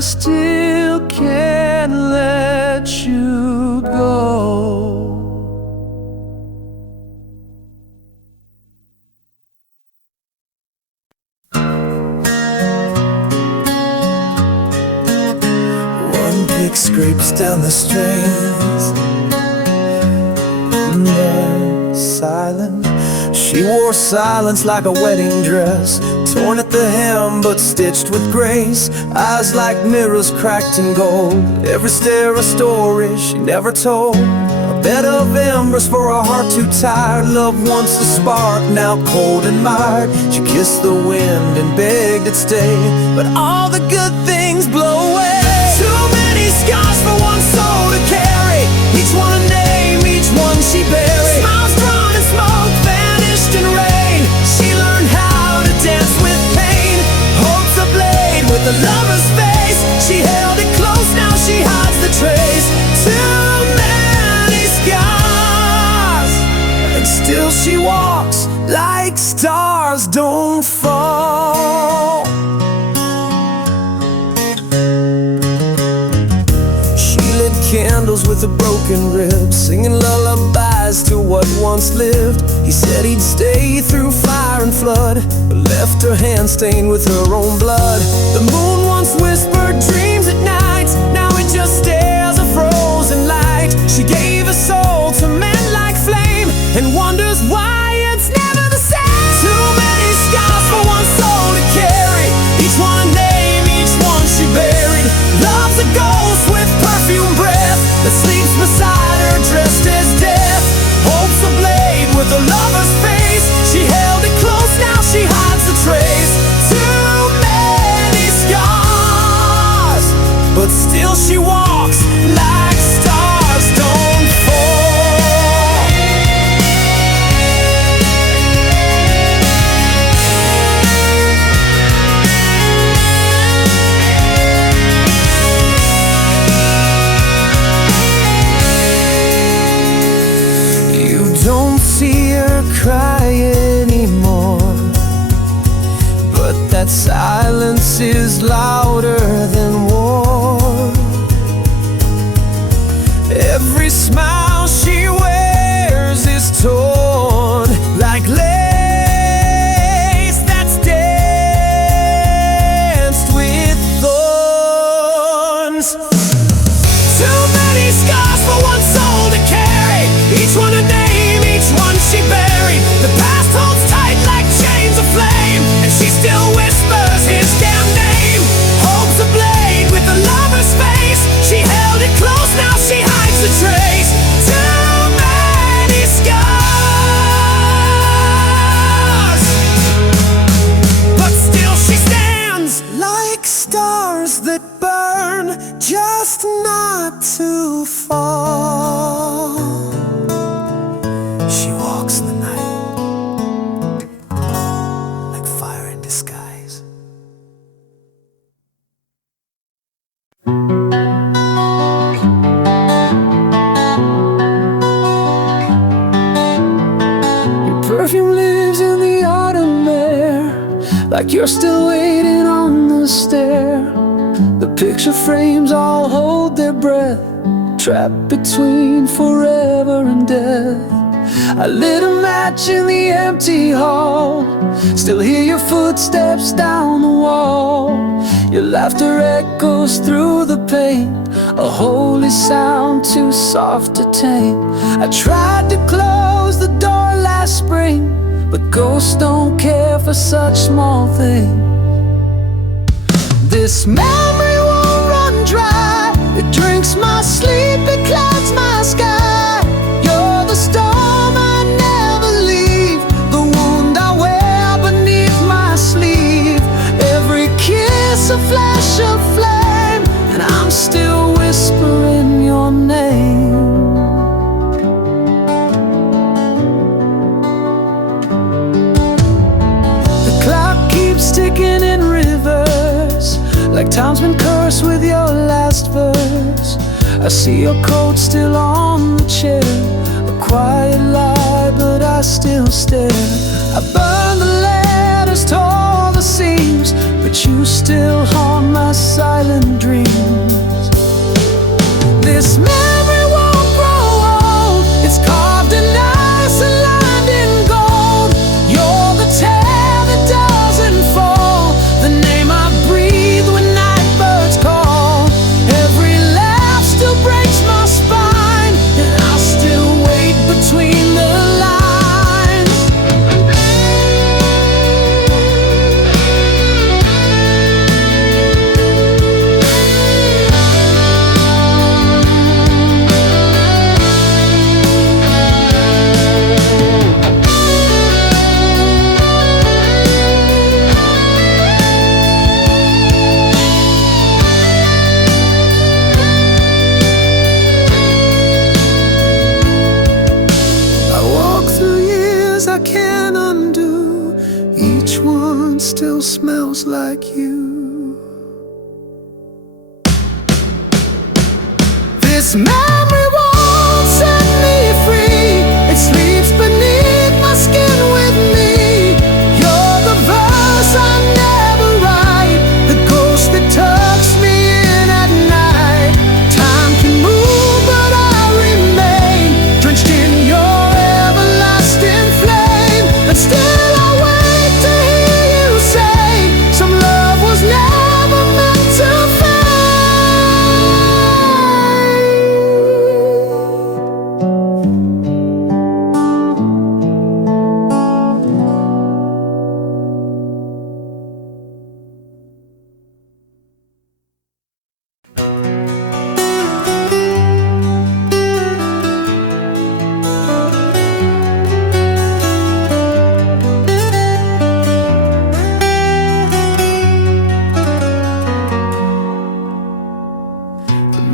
I still can't let you go. One pick scrapes down the strings, and then silent. She wore silence like a wedding dress, torn at the hem but stitched with grace. Eyes like mirrors cracked in gold, every stare a story she never told. A bed of embers for a heart too tired. Love once a spark, now cold and mired. She kissed the wind and begged it stay, but all the good things blow away. Too many scars for one soul to carry, each one a name, each one she buried. Smiles drawn in smoke, vanished in rain. She learned how to dance with pain. Holds a blade with a lover's face. She held it close, now she hides the trace. Too many scars, and still she walks like stars don't fall. Candles with a broken rib, singing lullabies to what once lived. He said he'd stay through fire and flood, but left her hand stained with her own blood. The moon once whispered dreams at night, now it just stares a frozen light. She gave her soul to men like flame, and wonders why it's never the same. Too many scars for one soul to carry, each one a name, each one she buried. Love's a ghost with perfume breath that sleeps beside her dressed as death. Holds a blade with a lover's face. She held it close, now she hides the trace. Too many scars, but still she walks like stars don't fall. Don't see her cry anymore, but that silence is louder than war. Every smile she wears is torn like lace that's danced with thorns. Too many scars for one soul to carry, each one a name, each one she buried. The past holds tight like chains of flame, and she still whispers his damn name. Holds a blade with a lover's face. She held it close, now she hides the trace. Too many scars, but still she stands like stars that burn, just not to fall. She walks in the night like fire in disguise. Your perfume lives in the autumn air, like you're still waiting on the stair. The picture frames all hold their breath, trapped between forever and death. I lit a match in the empty hall, still hear your footsteps down the wall. Your laughter echoes through the pain, a holy sound too soft to tame. I tried to close the door last spring, but ghosts don't care for such small things. This memory won't run dry, it drinks my sleep, it clouds my sky. You're the storm I never leave, the wound I wear beneath my sleeve. Every kiss a flash of flame, and I'm still whispering your name. The clock keeps ticking in reverse, like time's been cursed with your last verse. I see your coat still on the chair, a quiet lie, but I still stare. I burned the letters, tore the seams, but you still haunt my silent dreams. This memory won't grow old. It's carved in ice and lined in gold. You're the tear that doesn't fall, the name I breathe when night birds call. Every laugh still breaks my spine, and I still wait between the lines. I can't undo. Each one still smells like you. This memory won't set me free. It sleeps beneath my skin with me. You're the verse I never write, the ghost that tucks me in at night. Time can move, but I remain drenched in your everlasting flame. But still I wait to hear you say, some love was never meant to fade.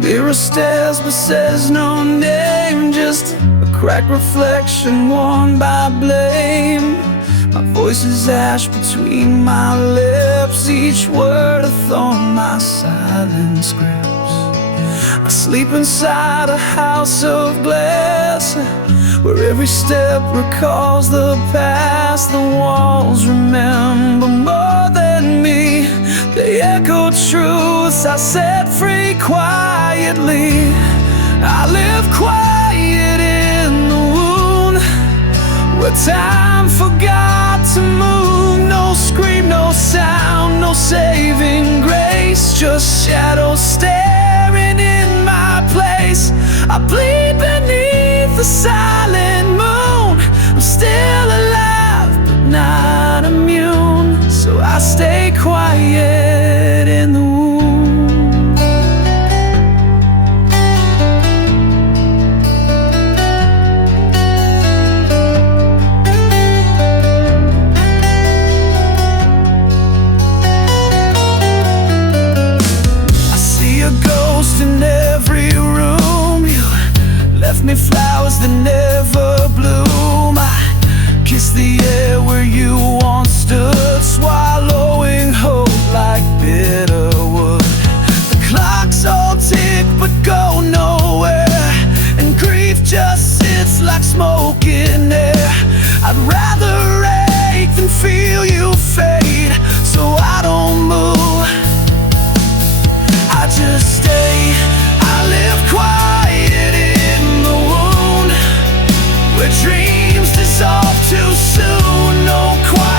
Mirror stares but says no name, just a cracked reflection worn by blame. My voice is ash between my lips, each word a thorn my silence grips. I sleep inside a house of glass, where every step recalls the past. The walls remember more than me, they echo truths I set free quietly. I live quiet in the wound, where time forgot to move. No scream, no sound, no saving grace, just shadows staring in my place. I bleed beneath the silent moon. I'm still alive but not immune, so I stay quiet in the womb. I see a ghost in every room. You left me flowers that never bloom. I kiss the air where you once stood, swallowing hope like bitter wood. The clocks all tick but go nowhere, and grief just sits like smoke in air. I'd rather ache than feel you fade, so I don't move, I just stay. I live quiet in the wound, where dreams dissolve too soon. No quiet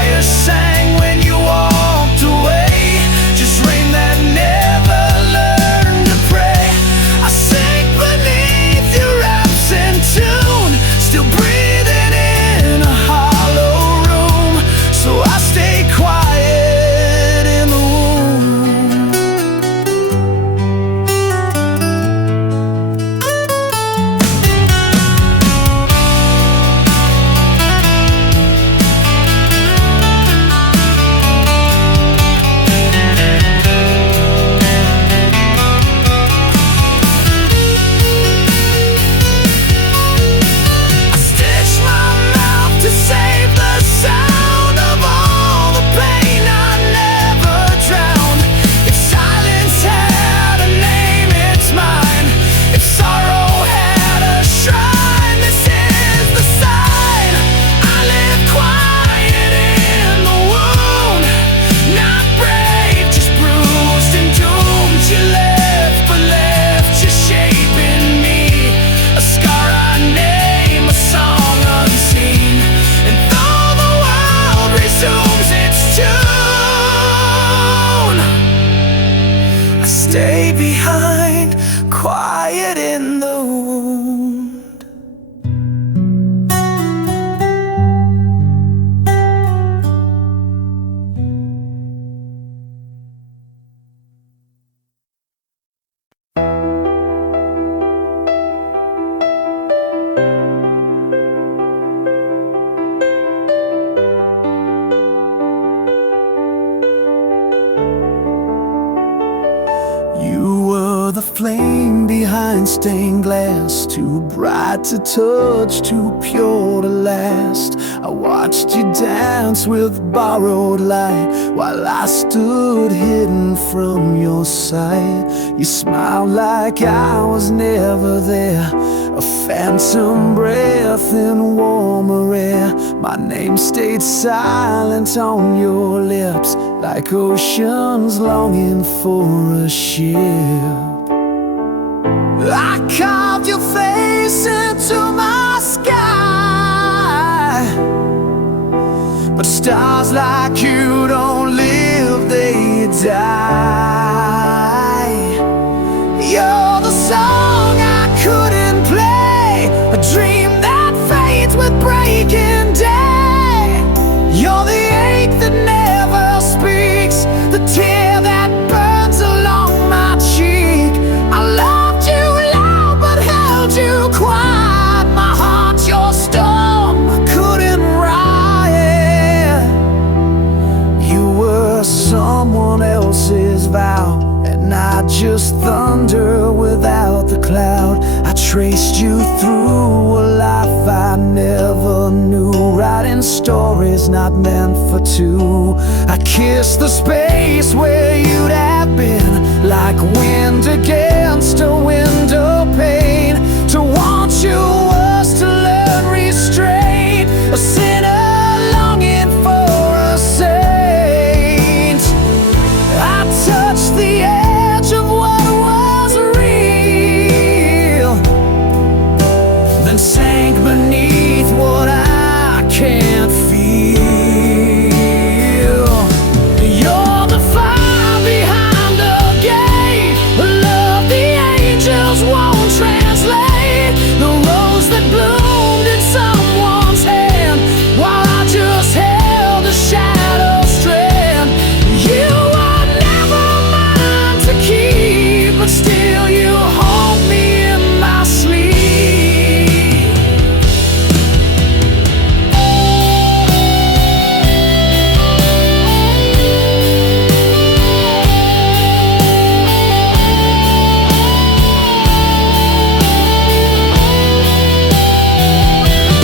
stained glass, too bright to touch, too pure to last. I watched you dance with borrowed light while I stood hidden from your sight. You smiled like I was never there, a phantom breath in warmer air. My name stayed silent on your lips, like oceans longing for a ship. I carved your face into my sky, but stars like you don't live, they die. You're the song I couldn't play, a dream that fades with breaking day. You're the ache that never speaks, the tear that burns along my cheek. I loved you loud but held you quiet. My heart's your storm, I couldn't riot. You were someone else's vow, and I just thunder without the cloud. I traced you through a life I never knew, writing stories not meant for two. I kissed the space where you'd have been, like wind against a window pane. To want you was to learn restraint, a sinner longing for a saint. I touched the edge of what was real, then sank beneath what I can't feel. You're the fire behind the gate, a love the angels won't translate, the rose that bloomed in someone's hand while I just held a shadow strand. You were never mine to keep, but still you hold me in my sleep.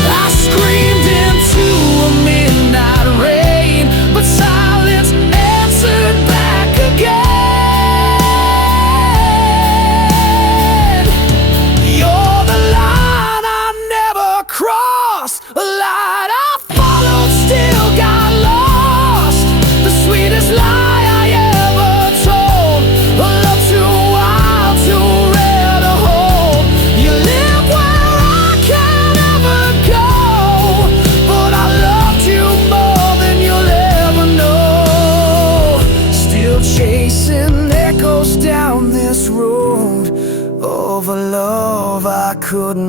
I screamed into a midnight rain, but silence answered back again. You're the line I never crossed, a light I followed, still got lost. The sweetest lie I ever told, a love too wild, too rare to hold. You live where I can't ever go, but I loved you more than you'll ever know. Still chasing echoes down this road of a love I couldn't